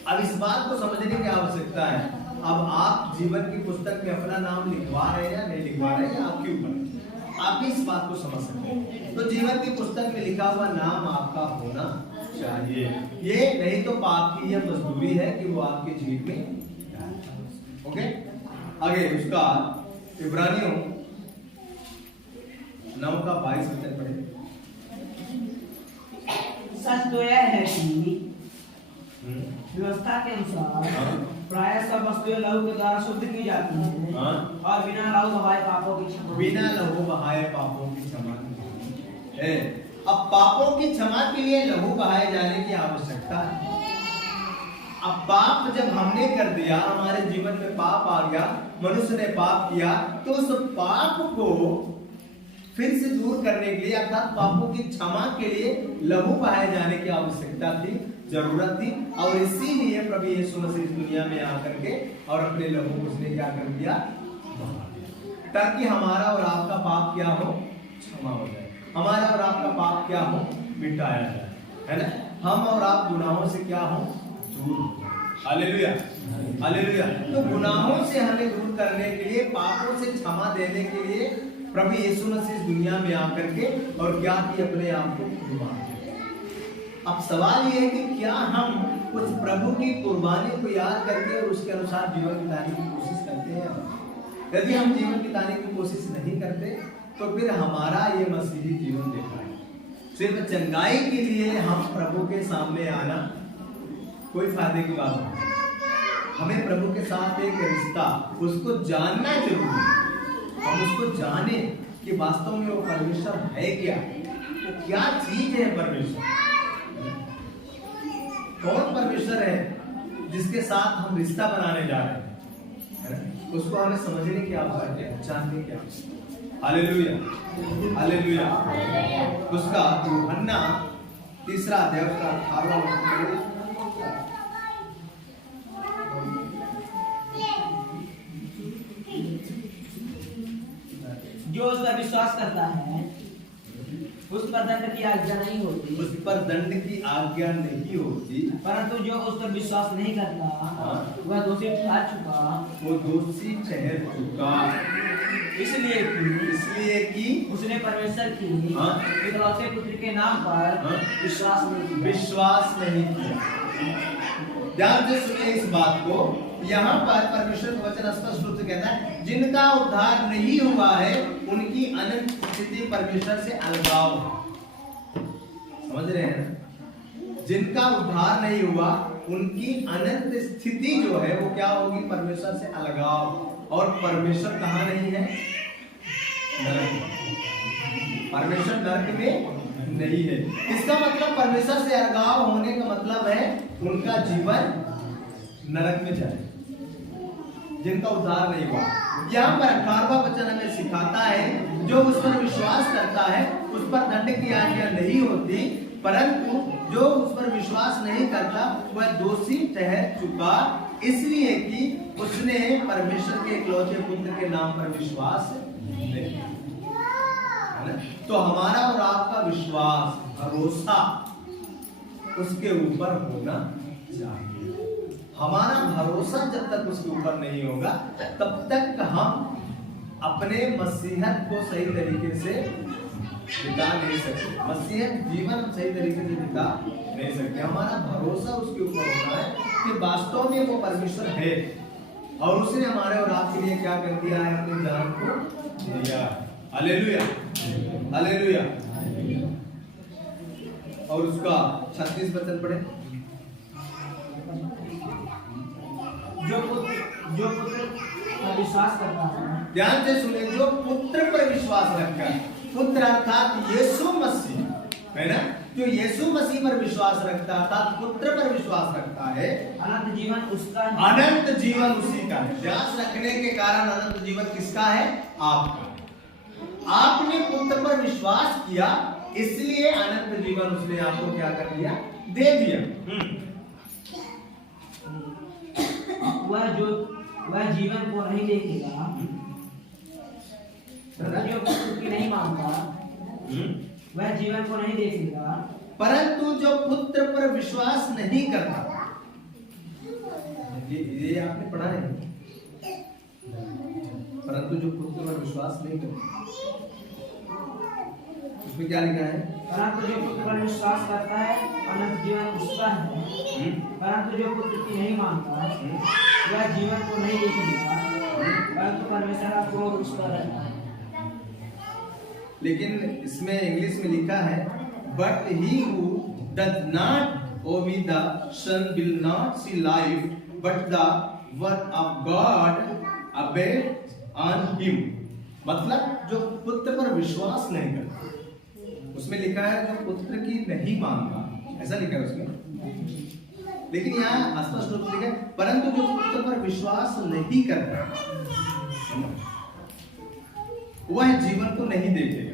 अब इस बात को समझने की आवश्यकता है। अब आप जीवन की पुस्तक में अपना नाम लिखवा रहे हैं या नहीं लिखवा रहे हैं, आपके ऊपर, आप इस बात को समझ सकते हैं। तो जीवन की पुस्तक में लिखा हुआ नाम आपका होना चाहिए, ये नहीं तो पाप की यह मजदूरी है कि वो आपकी झील में। ओके, आगे उसका इब्रानियों 9:22 वचन पढ़े। सच तो यह है कि व्यवस्था के अनुसार प्राय सब वस्तुएं लहू के द्वारा शुद्ध की जाती हैं, और बिना लहू बहाए पापों की क्षमा, बिना लहू बहाए पापों की क्षमा है। अब पापों की क्षमा के लिए लहू बहाए जाने की आवश्यकता है। अब पाप जब हमने कर दिया, हमारे जीवन में पाप आ गया, मनुष्य ने पाप किया, तो उस पाप को फिर से दूर करने के लिए, अर्थात पापों की क्षमा के लिए लहू बहाए जाने की आवश्यकता थी। जरूरत थी, और इसीलिए प्रभु यीशु मसीह इस दुनिया में आकर के और अपने लोगों को उसने क्या कर दिया, ताकि हमारा और आपका पाप क्या हो, क्षमा हो जाए, हमारा और आपका पाप क्या हो, मिटाया जाए, है ना। हम और आप गुनाहों से क्या हो, दूर हो। Hallelujah, hallelujah. तो गुनाहों से हमें दूर करने के लिए, पापों से क्षमा देने के लिए प्रभु यीशु मसीह इस दुनिया में आकर के और क्या कि अपने आप को कुर्बान किया। अब सवाल ये है कि क्या हम उस प्रभु की कुर्बानी को याद करके और उसके अनुसार जीवन बिताने की कोशिश करते हैं? यदि हम जीवन बिताने की कोशिश नहीं करते तो फिर हमारा ये मसीही जीवन बेकार है। सिर्फ चंगाई के लिए हम प्रभु के सामने आना कोई फायदे की बात नहीं। हमें प्रभु के साथ एक रिश्ता, उसको जानना जरूरी है। हम उसको जाने कि वास्तव में वो परमेश्वर है क्या, वो क्या चीज है परमेश्वर, कौन परमेश्वर है जिसके साथ हम रिश्ता बनाने जा रहे हैं, उसको हमें समझने की आवश्यकता है, जानने की आवश्यकता है। Hallelujah, hallelujah. उसका यूहन्ना 3 अध्याय उसका 18वां वचन, जो उस पर विश्वास करता है उस पर दंड की आज्ञा नहीं होती, उस पर दंड की आज्ञा नहीं होती, परंतु जो उस पर विश्वास नहीं करता वह दोषी ठहर चुका, वो दोषी ठहर चुका, इसलिए कि उसने परमेश्वर की इकलौते पुत्र के नाम पर विश्वास नहीं किया। ध्यान से सुनिए इस बात को। यहाँ पर परमेश्वर का वचन स्पष्ट रूप से कहता है, जिनका उद्धार नहीं हुआ है उनकी अनंत स्थिति परमेश्वर से अलगाव है। समझ रहे हैं? जिनका उद्धार नहीं हुआ उनकी अनंत स्थिति जो है वो क्या होगी, परमेश्वर से अलगाव। और परमेश्वर कहाँ नहीं है, नरक में। परमेश्वर नरक में नहीं है। इसका मतलब परमेश्वर से अलगाव होने का मतलब है उनका जीवन नरक में जाए, जिनका उद्धार नहीं हुआ। यहाँ पर 18वां वचन हमें सिखाता है, जो उस पर विश्वास करता है उस पर दंड की आज्ञा नहीं होती, परंतु जो उस पर विश्वास नहीं करता वह दोषी ठहर चुका, इसलिए कि उसने परमेश्वर के इकलौते पुत्र के नाम पर विश्वास नहीं किया। तो हमारा और आपका विश्वास, भरोसा उसके ऊपर होना चाहिए। हमारा भरोसा जब तक उसके ऊपर नहीं होगा तब तक हम अपने मसीहत को सही तरीके से बिता नहीं सकते, मसीहत जीवन सही तरीके से बिता नहीं सकते। हमारा भरोसा उसके ऊपर होना है कि वास्तव में वो परमेश्वर है और उसने हमारे और आपके लिए क्या कर दिया है, अपने जान को दिया। Hallelujah, hallelujah. और उसका 36 वचन पढ़े। जो पुत्र पर विश्वास करता है, ध्यान से सुनिए, जो पुत्र पर विश्वास रखता है, पुत्र अर्थात यीशु मसीह है ना, जो यीशु मसीह पर विश्वास रखता है अर्थात पुत्र पर विश्वास रखता है, अनंत जीवन उसका है। अनंत जीवन उसी का है। विश्वास रखने के कारण अनंत जीवन किसका है, आपका। आपने पुत्र पर विश्वास किया इसलिए अनंत जीवन उसने आपको क्या कर दिया, दे दिया। वह जीवन को नहीं देखेगा जो पुत्र की नहीं मानता, वह जीवन को नहीं देखेगा, परंतु जो पुत्र पर विश्वास नहीं करता। ये आपने पढ़ा है, परंतु जो पुत्र पर विश्वास नहीं करता, उसमें क्या लिखा है, परंतु जो पुत्र पर विश्वास करता है अनंत जीवन उसका है, परंतु जो पुत्र की नहीं मानता वह जीवन को नहीं देखेगा, परंतु परमेश्वर का क्रोध उस पर रहता है। लेकिन इसमें इंग्लिश में लिखा है, but he who does not obey the son will not see life, but the word of God abide on him. मतलब जो पुत्र पर विश्वास नहीं करता, उसमें लिखा है जो पुत्र की नहीं मानता, ऐसा लिखा है उसमें। लेकिन यहाँ स्पष्ट रूप से लिखा है, परंतु जो पुत्र पर विश्वास नहीं करता वह जीवन को नहीं देखेगा।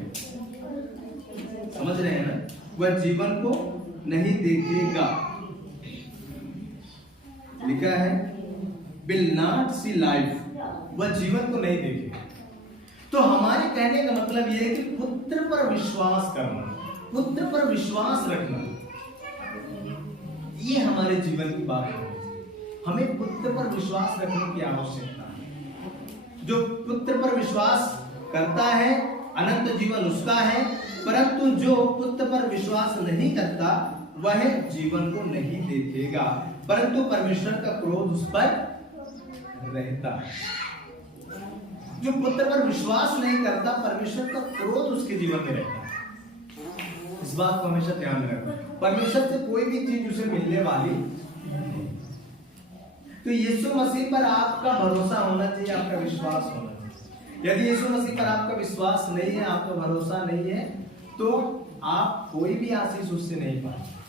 समझ रहे हैं ना, वह जीवन को नहीं देखेगा। लिखा है विल नॉट सी लाइफ, वह जीवन को नहीं देखेगा। तो हमारे कहने का मतलब यह है कि पुत्र पर विश्वास करना, पुत्र पर विश्वास रखना, ये हमारे जीवन की बात है। हमें पुत्र पर विश्वास रखने की आवश्यकता है। जो पुत्र पर विश्वास करता है अनंत जीवन उसका है, परंतु जो पुत्र पर विश्वास नहीं करता वह जीवन को नहीं देखेगा, परंतु परमेश्वर का क्रोध उस पर रहता है। जो पुत्र पर विश्वास नहीं करता परमेश्वर का क्रोध उसके जीवन में रहता है। इस बात को हमेशा ध्यान रखना। परमेश्वर से कोई भी चीज उसे मिलने वाली नहीं। तो यीशु मसीह पर आपका भरोसा होना चाहिए, आपका विश्वास होना चाहिए। यदि यीशु मसीह पर आपका विश्वास नहीं है, आपका भरोसा नहीं है, तो आप कोई भी आशीष उससे नहीं पाएंगे।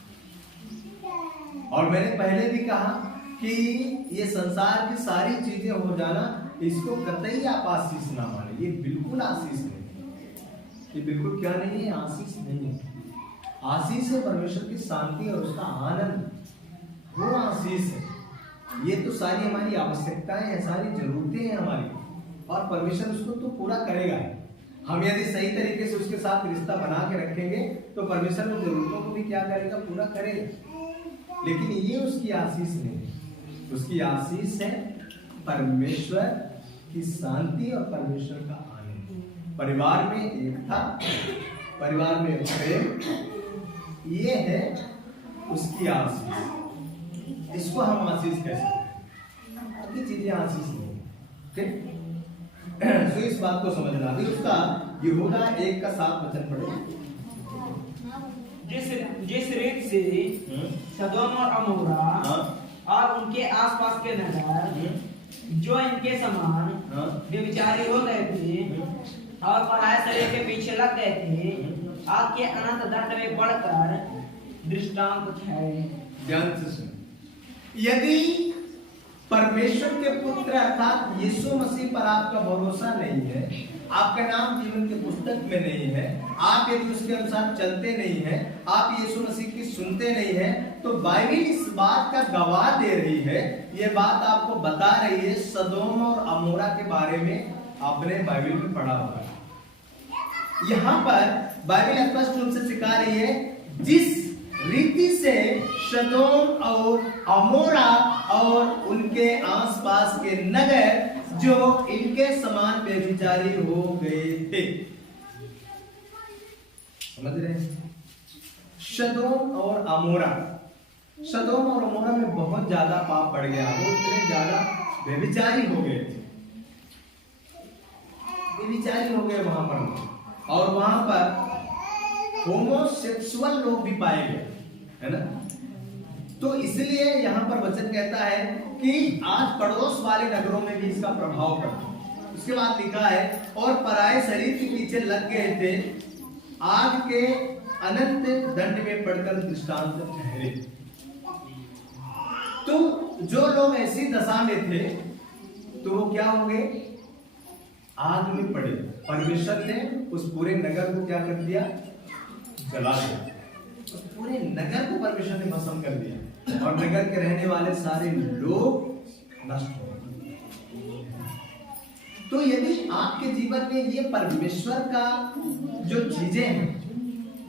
और मैंने पहले भी कहा कि ये संसार की सारी चीजें हो जाना, इसको कतई आप आशीष ना माने। ये बिल्कुल आशीष नहीं है। ये बिल्कुल क्या नहीं है? आशीष नहीं है। आशीष है परमेश्वर की शांति और उसका आनंद, वो आशीष है। ये तो सारी हमारी आवश्यकताएं हैं, सारी जरूरतें हैं हमारी, और परमेश्वर उसको तो पूरा करेगा। हम यदि सही तरीके से उसके साथ रिश्ता बना के रखेंगे तो परमेश्वर उन जरूरतों को भी क्या करेगा? पूरा करेगा। लेकिन ये उसकी आशीष नहीं है। उसकी आशीष है परमेश्वर की शांति और परमेश्वर का आनंद। परिवार में एकता, परिवार में प्रेम, ये है उसकी आशीष। इसको हम आशीष कह सकते हैं। ये चीजें आशीष नहीं, ठीक? तो इस बात को समझना। अभी उसका यहूदा 1:7 पढ़े। जिस रीत से सदोम और अमोरा और उनके आसपास के नगर जो इनके समान व्यभिचारी हो गए थे और पराये शरीर के पीछे लग गए थे, आग के अनंत दंड में पड़कर दृष्टांत है। ध्यान से सुन। यदि परमेश्वर के पुत्र अर्थात यीशु मसीह पर आपका भरोसा नहीं है, आपका नाम जीवन के पुस्तक में नहीं है, आप यदि उसके अनुसार चलते नहीं हैं, आप यीशु मसीह की सुनते नहीं हैं, तो बाइबल इस बात का गवाह दे रही है। ये बात आपको बता रही है सदोम और अमोरा के बारे में आपने बाइबल में पढ़ा होगा। यहाँ पर बाइबल स्पष्ट रूप से सिखा रही है जिस रीति से सदोम और अमोरा और उनके आसपास के नगर जो इनके समान व्यभिचारी हो गए थे। समझ रहे हैं? सदोम और अमोरा, सदोम और अमोरा में बहुत ज्यादा पाप बढ़ गया। वो इतने ज्यादा व्यभिचारी हो गए थे, व्यभिचारी हो गए वहां पर, और वहां पर होमोसेक्सुअल लोग भी पाए गए, है ना? तो इसलिए यहाँ पर वचन कहता है कि आज पड़ोस वाले नगरों में भी इसका प्रभाव पड़ा। उसके बाद लिखा है और पराये शरीर के पीछे लग गए थे, आग के अनंत दंड में पड़कर दृष्टांत ठहरे। तो जो लोग ऐसी दशा में थे तो वो क्या हो गए? आग में पड़े। परमेश्वर ने उस पूरे नगर को क्या कर दिया? जला दिया। उस पूरे नगर को परमेश्वर ने भस्म कर दिया और नगर के रहने वाले सारे लोग नष्ट हो गए। तो यदि आपके जीवन में ये परमेश्वर का जो चीजें हैं,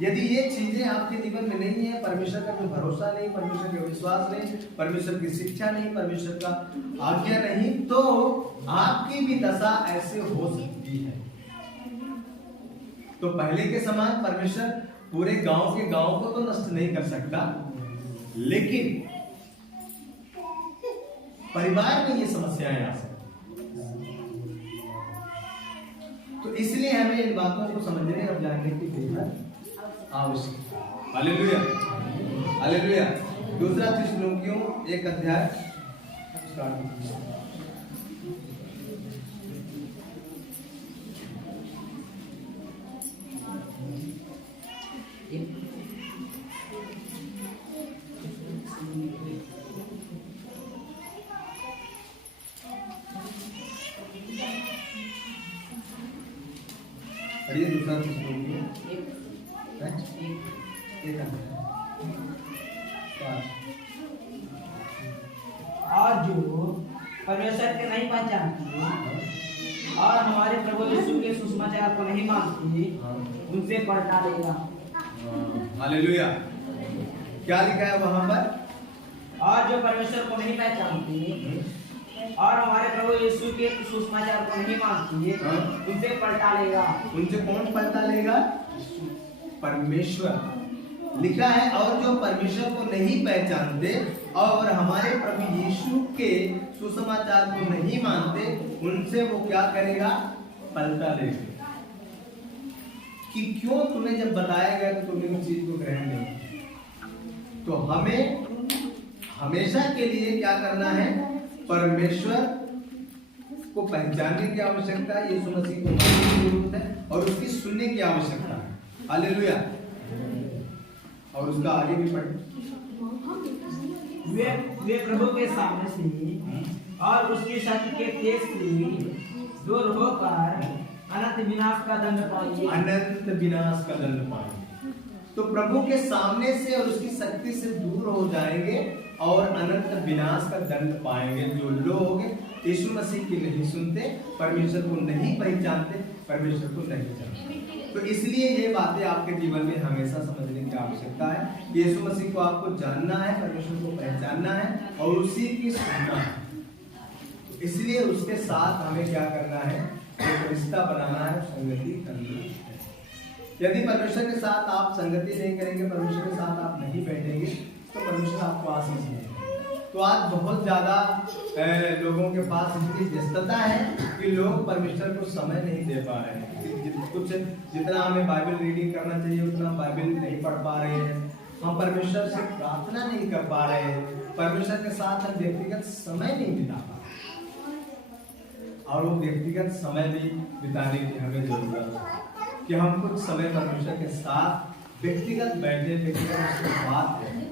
यदि ये चीजें आपके जीवन में नहीं है, परमेश्वर का जो भरोसा नहीं, परमेश्वर का विश्वास नहीं, परमेश्वर की शिक्षा नहीं, परमेश्वर का आज्ञा नहीं, तो आपकी भी दशा ऐसे हो सकती है। तो पहले के समान परमेश्वर पूरे गांव के गांव को तो नष्ट नहीं कर सकता, लेकिन परिवार में ये समस्याएं आ सकती। तो इसलिए हमें इन बातों को समझने और जानने की बेहद आवश्यकता। Hallelujah, hallelujah. दूसरा थिस्सलुनीकियों 1 स्टार्ट। पढ़िए दूसरा थिस्सलुनीकियों 1 और जो परमेश्वर के नहीं पहचानती और हमारे प्रभु यीशु के सुसमाचार को नहीं मानती उनसे पलटा देगा। हालेलुया। क्या लिखा है वहां पर? और जो परमेश्वर को नहीं पहचानती और हमारे प्रभु यीशु के सुसमाचार को नहीं मानती उनसे पलटा लेगा। उनसे कौन पलटा लेगा? परमेश्वर। लिखा है और जो परमेश्वर को नहीं पहचानते और हमारे प्रभु यीशु के सुसमाचार को नहीं मानते उनसे वो क्या करेगा? पलटा लेगा। कि क्यों तुम्हें जब बताया गया तो तुमने उस चीज को ग्रहण नहीं, तो हमें हमेशा के लिए क्या करना है? परमेश्वर को पहचानने की आवश्यकता है, यीशु मसीह को मानने की जरूरत है और उसकी सुनने की आवश्यकता है। हालेलुया। और उसका आगे भी पढ़े। वे प्रभु के सामने से और उसकी शक्ति के तेज से दूर होकर अनंत विनाश का दंड पाएंगे। अनंत विनाश का दंड पाएंगे। तो प्रभु के सामने से और उसकी शक्ति से दूर हो जाएंगे और अनंत विनाश का दंड पाएंगे। जो लोग यीशु मसीह की नहीं सुनते, परमेश्वर को नहीं पहचानते, परमेश्वर को नहीं जानते। तो इसलिए ये बातें आपके जीवन में हमेशा समझने की आवश्यकता है। यीशु मसीह को आपको जानना है, परमेश्वर को पहचानना है और उसी की सुनना है। इसलिए उसके साथ हमें क्या करना है? एक रिश्ता बनाना है, संगति करनी है। यदि परमेश्वर के साथ आप संगति नहीं करेंगे, परमेश्वर के साथ आप नहीं बैठेंगे, तो परमेश्वर आपको आशीष देंगे। तो आज बहुत ज्यादा लोगों के पास इतनी व्यस्तता है कि लोग परमेश्वर को समय नहीं दे पा रहे हैं। कुछ जितना हमें बाइबल रीडिंग करना चाहिए उतना बाइबल नहीं पढ़ पा रहे हैं। हम परमेश्वर से प्रार्थना नहीं कर पा रहे हैं। परमेश्वर के साथ हम व्यक्तिगत समय नहीं बिता पा रहे और वो व्यक्तिगत समय भी बिताने की हमें जरूरत है कि हम कुछ समय परमेश्वर के साथ व्यक्तिगत बैठे, व्यक्तिगत उससे बात करें।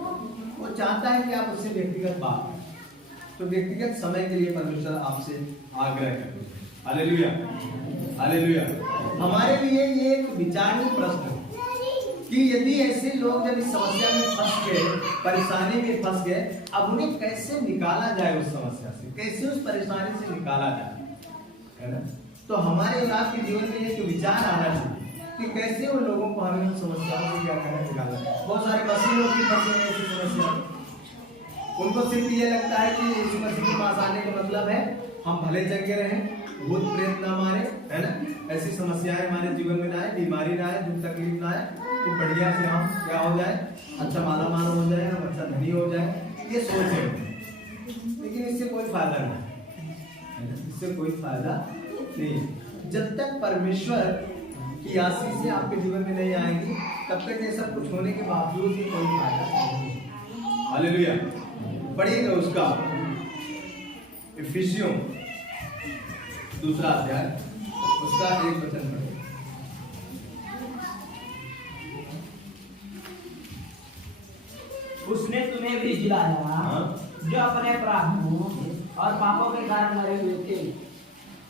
वो चाहता है कि आप उससे व्यक्तिगत बात करें। तो व्यक्तिगत समय के लिए परमेश्वर आपसे आग्रह करते हैं। Hallelujah, hallelujah. हमारे लिए ये एक विचारणीय प्रश्न है कि यदि ऐसे लोग जब इस समस्या में फंस गए, परेशानी में फंस गए, अब उन्हें कैसे निकाला जाए उस समस्या से, कैसे उस परेशानी से निकाला जाए, है ना? तो हमारे और आपके जीवन में एक विचार आना चाहिए कि कैसे उन लोगों को हमें उन समस्याओं से क्या करना, निकालना। बहुत सारे मसीह लोग भी फंसे हैं ऐसी समस्या। उनको सिर्फ ये लगता है कि यीशु मसीह के पास आने का मतलब है हम भले चंगे रहें, भूत प्रेत ना मारे, है ना? ऐसी समस्याएं हमारे जीवन में ना आए, बीमारी ना आए, दुख तकलीफ ना आए, तो बढ़िया से हम क्या हो जाए, अच्छा मालामाल हो जाए, हम अच्छा धनी हो जाए, ये सोच है। लेकिन इससे कोई फायदा नहीं, इससे कोई फायदा नहीं। जब तक परमेश्वर की आशीष आपके जीवन में नहीं आएगी, तब तक ये सब कुछ होने के बावजूद भी कोई फायदा नहीं। हालेलुया। पढ़िएगा उसका इफिसियों 2 अध्याय, उसका 1 वचन पढ़िए। उसने तुम्हें भी जिलाया जो अपने अपराधों और पापों के कारण मरे हुए थे।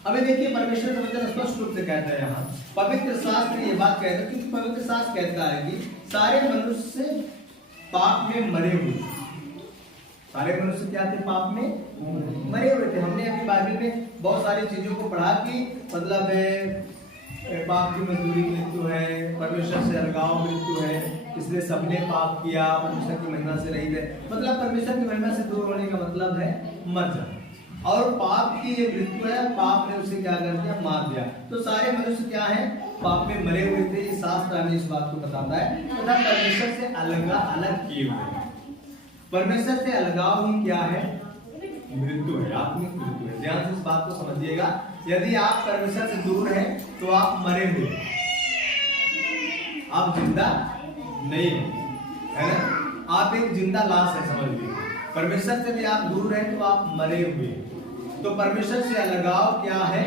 अभी देखिए परमेश्वर का वचन स्पष्ट रूप से कहता है, यहाँ पवित्र शास्त्र ये बात कहता है, क्योंकि पवित्र शास्त्र कहता है कि सारे मनुष्य पाप में मरे हुए। सारे मनुष्य क्या थे? पाप में मरे हुए थे। हमने अभी बाइबल में बहुत सारी चीजों को पढ़ा कि मतलब पाप की मजदूरी मृत्यु है, परमेश्वर से अलगाव मृत्यु है, इसलिए सबने पाप किया, परमेश्वर की महिमा से रहित है। मतलब परमेश्वर की महिमा से दूर होने का मतलब है मर जाना। और पाप की ये मृत्यु है, पाप ने उसे क्या कर दिया? मार दिया। तो सारे मनुष्य क्या है? पाप में मरे हुए थे। ये शास्त्र हमें इस बात को बताता है तथा परमेश्वर से अलग किए हुए हैं। परमेश्वर से अलगाव ही क्या है? मृत्यु है, आत्मिक मृत्यु है। ध्यान से इस बात को समझिएगा। यदि आप परमेश्वर से दूर हैं तो आप मरे हुए, आप जिंदा नहीं है ना? आप एक जिंदा लाश है, समझ लीजिए। परमेश्वर से भी आप दूर हैं तो आप मरे हुए। तो परमेश्वर से अलगाव क्या है?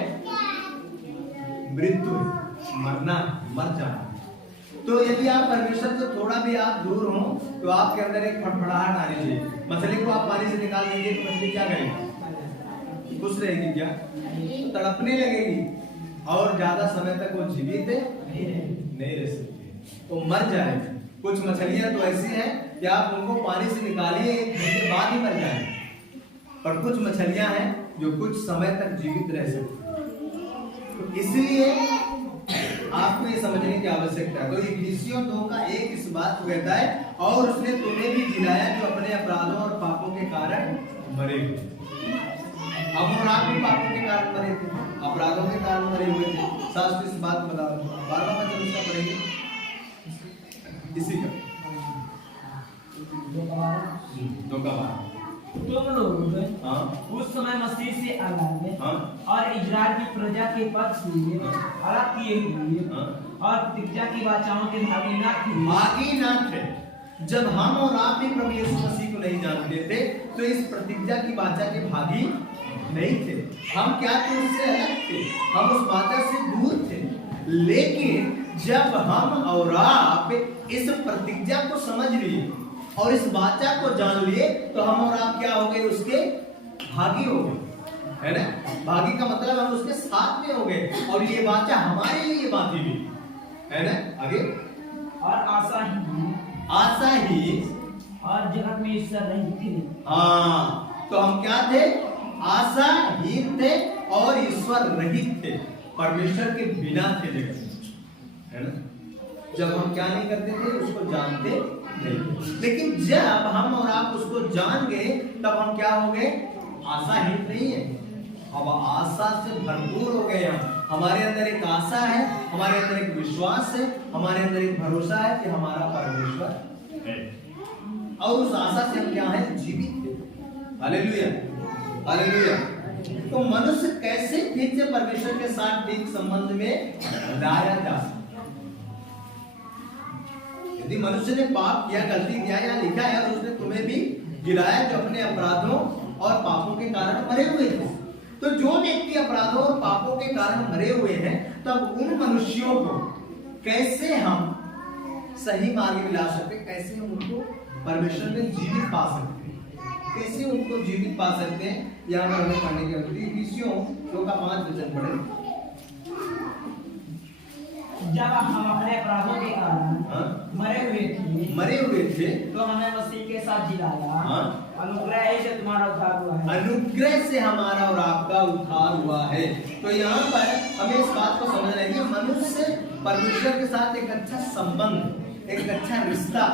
मृत्यु, मरना, मर जाना। तो यदि आप परमेश्वर से थोड़ा भी आप दूर हो तो आपके अंदर एक फड़फड़ाहट आनी चाहिए। मछली को आप पानी से निकाल देंगे तो मछली क्या करेगी? खुश रहेगी क्या? तो तड़पने लगेगी और ज्यादा समय तक वो जीवित नहीं रह सकती, वो मर जाएगी। कुछ मछलियां तो ऐसी हैं कि आप उनको पानी से निकालिए 1 घंटे बाद ही मर जाएंगे। और कुछ मछलियां हैं जो कुछ समय तक जीवित रह सकती हैं। तो इसलिए आपको ये समझने की आवश्यकता है। तो इफिसियों 2 का 1 इस बात को कहता है, और उसने तुम्हें भी जिलाया जो अपने अपराधों और पापों के कारण मरे हुए। अब और आप भी पापों के कारण मरे थे, अपराधों के कारण मरे हुए थे। शास्त्र इस बात को बता रहा है। 12वां वचन उसका पढ़ेंगे इसी का 2 का 12। तुम लोग उस समय मसीह से अलग और इजराइल की प्रजा के पद से अलग किए हुए और प्रतिज्ञा की वाचाओं के भागी ना थे। जब हम और आप भी प्रभु यीशु मसीह को नहीं जानते थे तो इस प्रतिज्ञा की वाचा के भागी नहीं थे। हम क्या थे? उससे अलग थे, हम उस वाचा से दूर थे। लेकिन जब हम और आप इस प्रतिज्ञा को समझ लिए और इस वाचा को जान लिए तो हम और आप क्या हो गए? उसके भागी हो गए, है ना? भागी का मतलब हम उसके साथ में हो गए और ये वाचा हमारे लिए बांधी भी, है ना? आगे और आशा ही और जगत में ईश्वर नहीं थे। हाँ, तो हम क्या थे? आशाहीन थे और ईश्वर रहित थे, परमेश्वर के बिना थे जगत में, है ना? जब हम क्या नहीं करते थे? उसको जानते नहीं। लेकिन जब हम और आप उसको जान गए तब हम क्या हो गए? आशाहीन नहीं है, अब आशा से भरपूर हो गए। हमारे अंदर एक आशा है, हमारे अंदर एक विश्वास है, हमारे अंदर एक भरोसा है कि हमारा परमेश्वर है, और उस आशा से हम क्या है? जीवित थे। Hallelujah, hallelujah. तो मनुष्य कैसे ठीक से परमेश्वर के साथ ठीक संबंध में लाया जा सकता? यदि मनुष्य ने पाप किया, गलती किया, या लिखा है और उसने तुम्हें भी गिराया जो अपने अपराधों और पापों के कारण मरे हुए थे। तो जो व्यक्ति अपराधों और पापों के कारण मरे हुए हैं, तब उन मनुष्यों को कैसे हम सही मार्ग में ला सकते? कैसे हम उनको परमेश्वर में जीवित पा सकते हैं? कैसे उनको जीवित पा सकते हैं? यहाँ पर हमें पढ़ने की आवश्यकता है। इफिसियों 2 का 5 वचन पढ़ें। जब हम अपने अपराधों के कारण मरे हुए थे तो हमें मसीह के साथ जिलाया। अनुग्रह से तुम्हारा उद्धार हुआ है। अनुग्रह से हमारा और आपका उद्धार हुआ है। तो यहाँ पर हमें इस बात को समझना है कि मनुष्य परमेश्वर के साथ एक अच्छा संबंध, एक अच्छा रिश्ता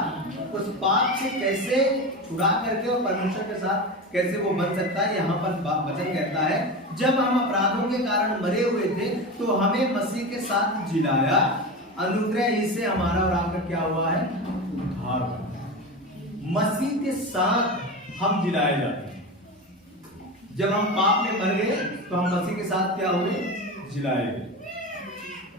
उस पाप से कैसे छुड़ा करके और परमेश्वर के साथ कैसे वो बन सकता है। यहाँ पर वचन कहता है, जब हम अपराधों के कारण मरे हुए थे तो हमें मसीह के साथ जिलाया। अनुग्रह ही से हमारा और आपका क्या हुआ है? उद्धार हुआ। मसीह के साथ हम जिलाए जाते हैं। जब हम पाप में मर गए तो हम मसीह के साथ क्या हुए? जिलाए गए।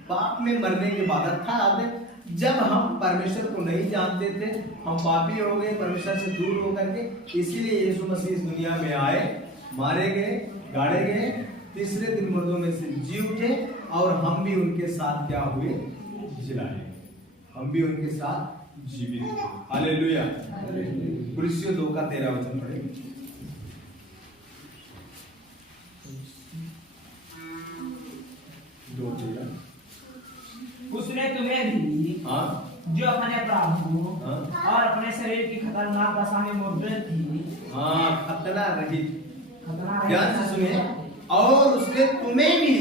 पाप में मरने के बाद अर्थात जब हम परमेश्वर को नहीं जानते थे, हम पापी हो गए, परमेश्वर से दूर होकर के, इसीलिए यीशु मसीह इस दुनिया में आए, मारे गए, गाड़े गए, तीसरे दिन मुर्दों में से जी उठे, और हम भी उनके साथ क्या हुए? जिलाए। हम भी उनके साथ जीवित हुए। हालेलुया। इफिसियों 2 का 13 वचन पढ़ें। उसने तुम्हें भी जो अपने अपराधों और अपने शरीर की खतरनाक दशा में मुद्रित थी, खतना रहित, ध्यान से सुनिए, और उसने तुम्हें भी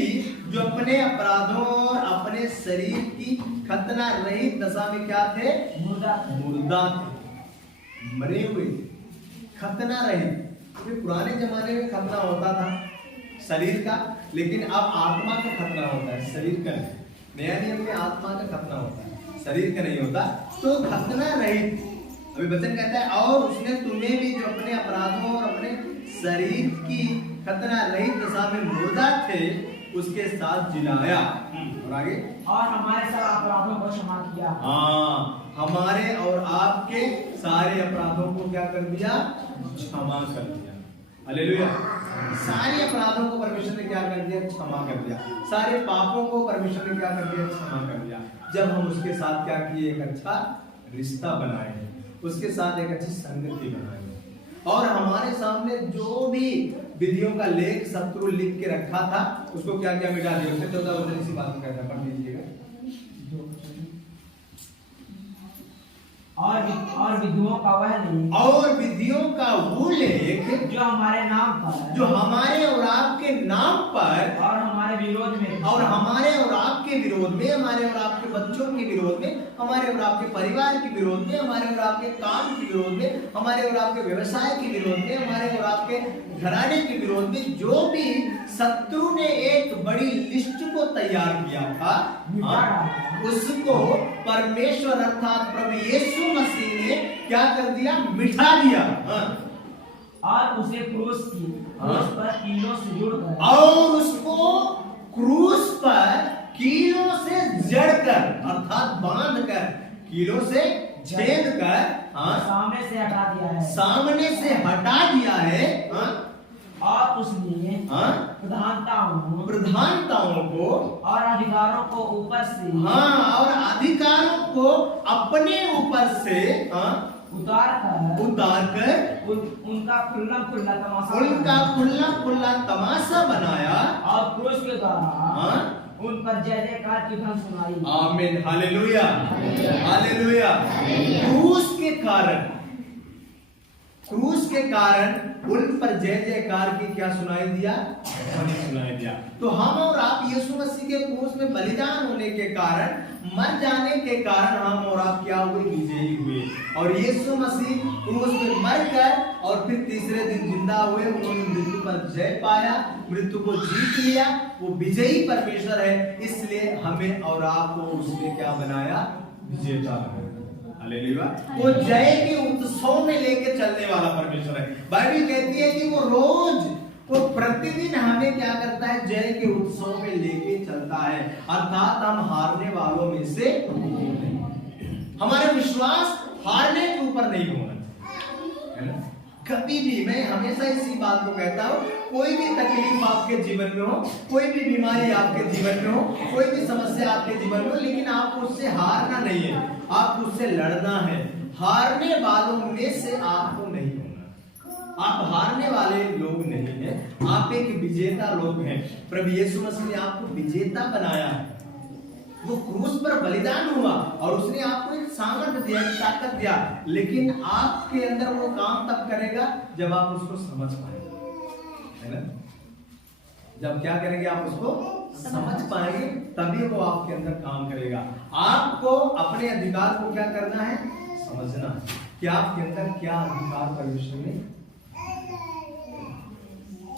जो अपने अपराधों और अपने शरीर की खतना रहित दशा में क्या थे? मुर्दा थे, मरे हुए, खतना रहित। पुराने जमाने में खतना होता था शरीर का, लेकिन अब आत्मा का खतना होता है, शरीर का नहीं। नया नियम में आत्मा का खतना होता है, शरीर का नहीं होता। तो खतना रहित, अभी वचन कहता है, और उसने तुम्हें भी जो अपने अपराधों और अपने शरीर की खतना रहित दशा में मुर्दा थे, उसके साथ जिलाया। और आगे, और हमारे सारे अपराधों को क्षमा किया। हमारे और आपके सारे अपराधों को क्या कर दिया? क्षमा कर दिया। हालेलुया। सारे अपराधों को परमेश्वर ने क्या कर दिया? क्षमा कर दिया। सारे पापों को परमेश्वर ने क्या कर दिया? क्षमा कर दिया। जब हम उसके साथ क्या किए? एक अच्छा रिश्ता बनाए, उसके साथ एक अच्छी संगति बनाए, और हमारे सामने जो भी विधियों का लेख शत्रु लिख के रखा था, उसको क्या क्या मिटा दिया। उसने 14 वचन इसी बात को कहता है, पढ़ लीजिएगा। और और विधियों का वह लेख, और विधियों का वो लेख जो हमारे नाम पर, जो हमारे और आपके नाम पर और हमारे विरोध में, और हमारे और आपके विरोध में, हमारे और आपके बच्चों के विरोध में, हमारे और आपके परिवार के विरोध में, हमारे और आपके काम के विरोध में, हमारे और आपके व्यवसाय के विरोध में, हमारे और आपके घराने के विरोध में जो भी शत्रु ने एक बड़ी लिस्ट को तैयार किया था, उसको परमेश्वर अर्थात प्रभु यीशु मसीह ने क्या कर दिया? मिटा दिया। और उसे क्रूस पर कीलों से जोड़कर, और उसको क्रूस पर कीलों से जड़कर अर्थात बांधकर, कीलों से छेद कर सामने से हटा दिया है, सामने से हटा दिया है। और उसने प्रधानताओं को और अधिकारों को ऊपर से, और अधिकारों को अपने ऊपर से उतार कर उनका खुला खुला तमाशा बनाया और क्रूस के द्वारा उन पर जय जयकार की ध्वनि सुनाई। आमीन, हालेलुया, हालेलुया। क्रूस के कारण उन पर जय जयकार की क्या सुनाई दिया? ध्वनि सुनाई दिया। तो हम और आप यीशु मसीह के क्रूस में बलिदान होने के कारण, मर जाने के कारण हम और आप क्या हुए? विजयी हुए। और यीशु मसीह क्रूस में मरकर और फिर तीसरे दिन जिंदा हुए। उन्होंने मृत्यु पर जय पाया, मृत्यु को जीत लिया। वो विजयी परमेश्वर है, इसलिए हमें और आपको उसने क्या बनाया? विजेता बनाया। हालेलुया। वो जय के उत्सव में लेके चलने वाला परमेश्वर है। बाइबल कहती है कि वो प्रतिदिन हमें क्या करता है? जय के उत्सव में लेके चलता है। अर्थात हम हारने वालों में से नहीं। हमारा विश्वास हारने के ऊपर नहीं होना है ना? कभी भी मैं हमेशा इसी बात को कहता हूँ, कोई भी तकलीफ आपके जीवन में हो, कोई भी बीमारी आपके जीवन में हो, कोई भी समस्या आपके जीवन में हो, लेकिन आपको उससे हारना नहीं है, आपको उससे लड़ना है। हारने वालों में से आपको नहीं होना। आप हारने वाले लोग नहीं हैं, आप एक विजेता लोग हैं। प्रभु यीशु मसीह ने आपको विजेता बनाया है। वो क्रूस पर बलिदान हुआ और उसने आपको एक सामर्थ्य दिया, एक ताकत दिया, लेकिन आपके अंदर वो काम तब करेगा जब आप उसको समझ पाएंगे, है ना? जब क्या करेंगे? आप उसको समझ पाएंगे, तभी वो आपके अंदर काम करेगा। आपको अपने अधिकार को क्या करना है? समझना कि आपके अंदर क्या अधिकार परमेश्वर ने,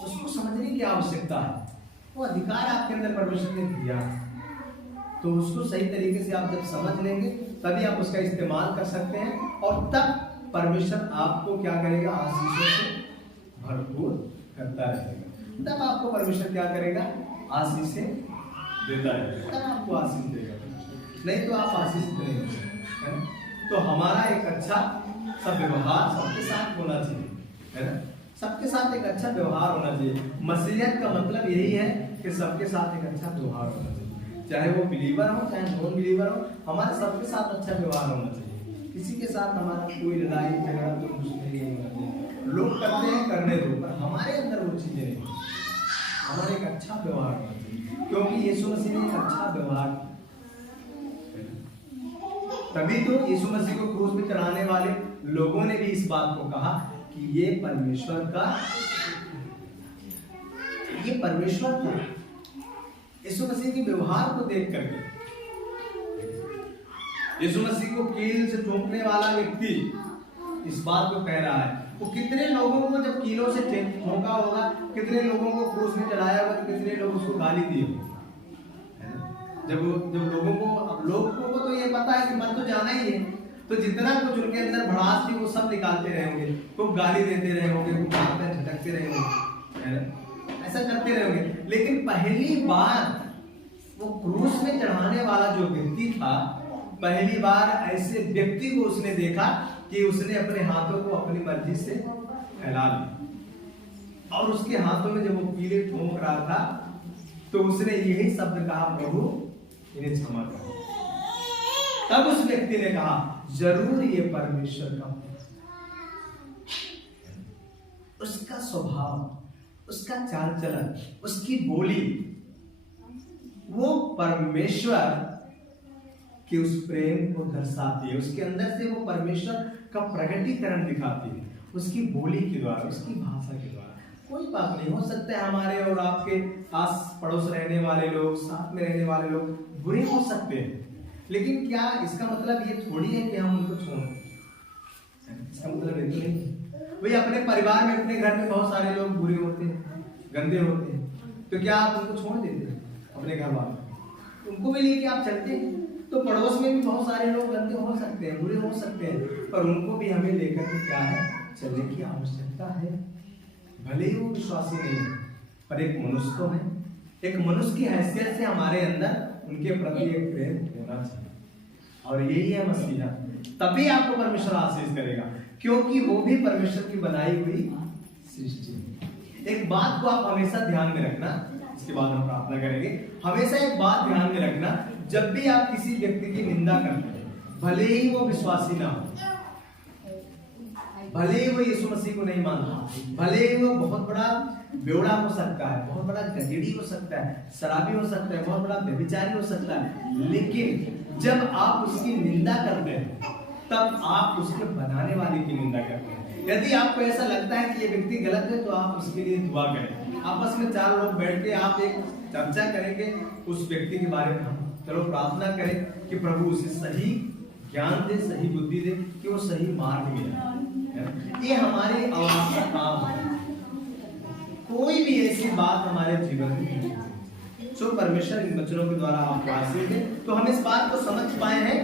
उसको समझने की आवश्यकता है। वो अधिकार आपके अंदर परमेश्वर ने दिया है, तो उसको सही तरीके से आप जब समझ लेंगे तभी आप उसका इस्तेमाल कर सकते हैं, और तब परमेश्वर आपको क्या करेगा? आशीषों से भरपूर करता रहेगा। तब आपको परमेश्वर क्या करेगा? आशीष देता रहेगा, तब आपको आशीष देगा। नहीं तो आप आशीषित नहीं होंगे, है ना? तो हमारा एक अच्छा सब व्यवहार सबके साथ होना चाहिए, है ना? सबके साथ एक अच्छा व्यवहार होना चाहिए। मसीहियत का मतलब यही है कि सबके साथ एक अच्छा व्यवहार होना चाहिए, चाहे वो बिलीवर हो चाहे नॉन बिलीवर हो, हमारे सबके साथ अच्छा व्यवहार होना चाहिए। किसी के साथ हमारा कोई लड़ाई झगड़ा कोई दुश्मनी नहीं होना चाहिए। लोग करते हैं, करने दो, पर हमारे अंदर वो चीजें नहीं। हमारे एक अच्छा व्यवहार होना चाहिए, क्योंकि यीशु मसीह ने एक अच्छा व्यवहार किया। तभी तो यीशु मसीह को क्रूस में चढ़ाने वाले लोगों ने भी इस बात को कहा कि ये परमेश्वर था। यीशु मसीह के व्यवहार को देख करके, यीशु मसीह को कील से ठोकने वाला व्यक्ति इस बात को कह रहा है, वो कितने लोगों को जब कीलों से ठोका होगा, कितने लोगों को क्रूस में चढ़ाया होगा, तो कितने लोग उसको गाली दिए होंगे। जब लोगों को तो ये पता है कि मर तो जाना ही है, तो जितना कुछ उनके अंदर भड़ास थी वो सब निकालते रहे होंगे, खूब गाली देते रहे होंगे, खूब मारकर झटकते रहे होंगे, है ना? ऐसा करते रहे होंगे। लेकिन पहली बार वो क्रूस में चढ़ाने वाला जो व्यक्ति था, पहली बार ऐसे व्यक्ति को उसने देखा कि उसने अपने हाथों को अपनी मर्जी से फैला लिया, और उसके हाथों में जब वो कीले ठोक रहा था तो उसने यही शब्द कहा, प्रभु इन्हें क्षमा कर। तब उस व्यक्ति ने कहा, जरूर ये परमेश्वर का, उसका स्वभाव, उसका चाल चलन, उसकी बोली, वो परमेश्वर कि उस प्रेम को दर्शाती है, उसके अंदर से वो परमेश्वर का प्रकटीकरण दिखाती है, उसकी बोली के द्वारा, उसकी भाषा के द्वारा। कोई बात नहीं, हो सकता है हमारे और आपके आस पड़ोस रहने वाले लोग, साथ में रहने वाले लोग बुरे हो सकते हैं, लेकिन क्या इसका मतलब ये थोड़ी है कि हम उनको छोड़ दें? इसका मतलब ये तो नहीं। वही अपने परिवार में, अपने घर में बहुत सारे लोग बुरे होते हैं, गंदे होते हैं, तो क्या आप उनको छोड़ देते हैं? अपने घर वालों उनको भी लेके आप चलते हैं। तो पड़ोस में भी बहुत सारे लोग गंदे हो सकते हैं, बुरे हो सकते हैं, पर उनको भी हमें लेकर के क्या है, चलने की आवश्यकता है। भले ही वो विश्वासी नहीं है, पर एक मनुष्य तो है, एक मनुष्य की हैसियत से हमारे अंदर उनके प्रति एक प्रेम होना चाहिए, और यही है मसीहा। तभी आपको परमेश्वर आशीष करेगा, क्योंकि वो भी परमेश्वर की बनाई हुई सृष्टि है। एक बात को आप हमेशा ध्यान में रखना, इसके बाद हम प्रार्थना करेंगे। हमेशा एक बात ध्यान में रखना, जब भी आप किसी व्यक्ति की निंदा करते हैं, भले ही वो विश्वासी ना हो, भले ही वो यीशु मसीह को नहीं मानता, भले ही वो बहुत बड़ा बेवड़ा हो सकता है, बहुत बड़ा गजेड़ी हो सकता है, शराबी हो सकता है, बहुत बड़ा व्यभिचारी हो सकता है, लेकिन जब आप उसकी निंदा करते हैं तब आप उसके बनाने वाले की निंदा करते हैं। यदि आपको ऐसा लगता है कि ये व्यक्ति गलत है, तो आप उसके लिए दुआ करें। आपस में 4 लोग बैठ के आप एक चर्चा करेंगे उस व्यक्ति के बारे में। हम चलो प्रार्थना करें कि प्रभु उसे सही ज्ञान दे, सही बुद्धि दे, कि वो सही मार्ग में जाए। ये हमारे आवाज का काम है। कोई भी ऐसी बात हमारे जीवन में नहीं है। सो परमेश्वर इन वचनों के द्वारा आपको आशीष दे, तो हम इस बात को समझ पाए हैं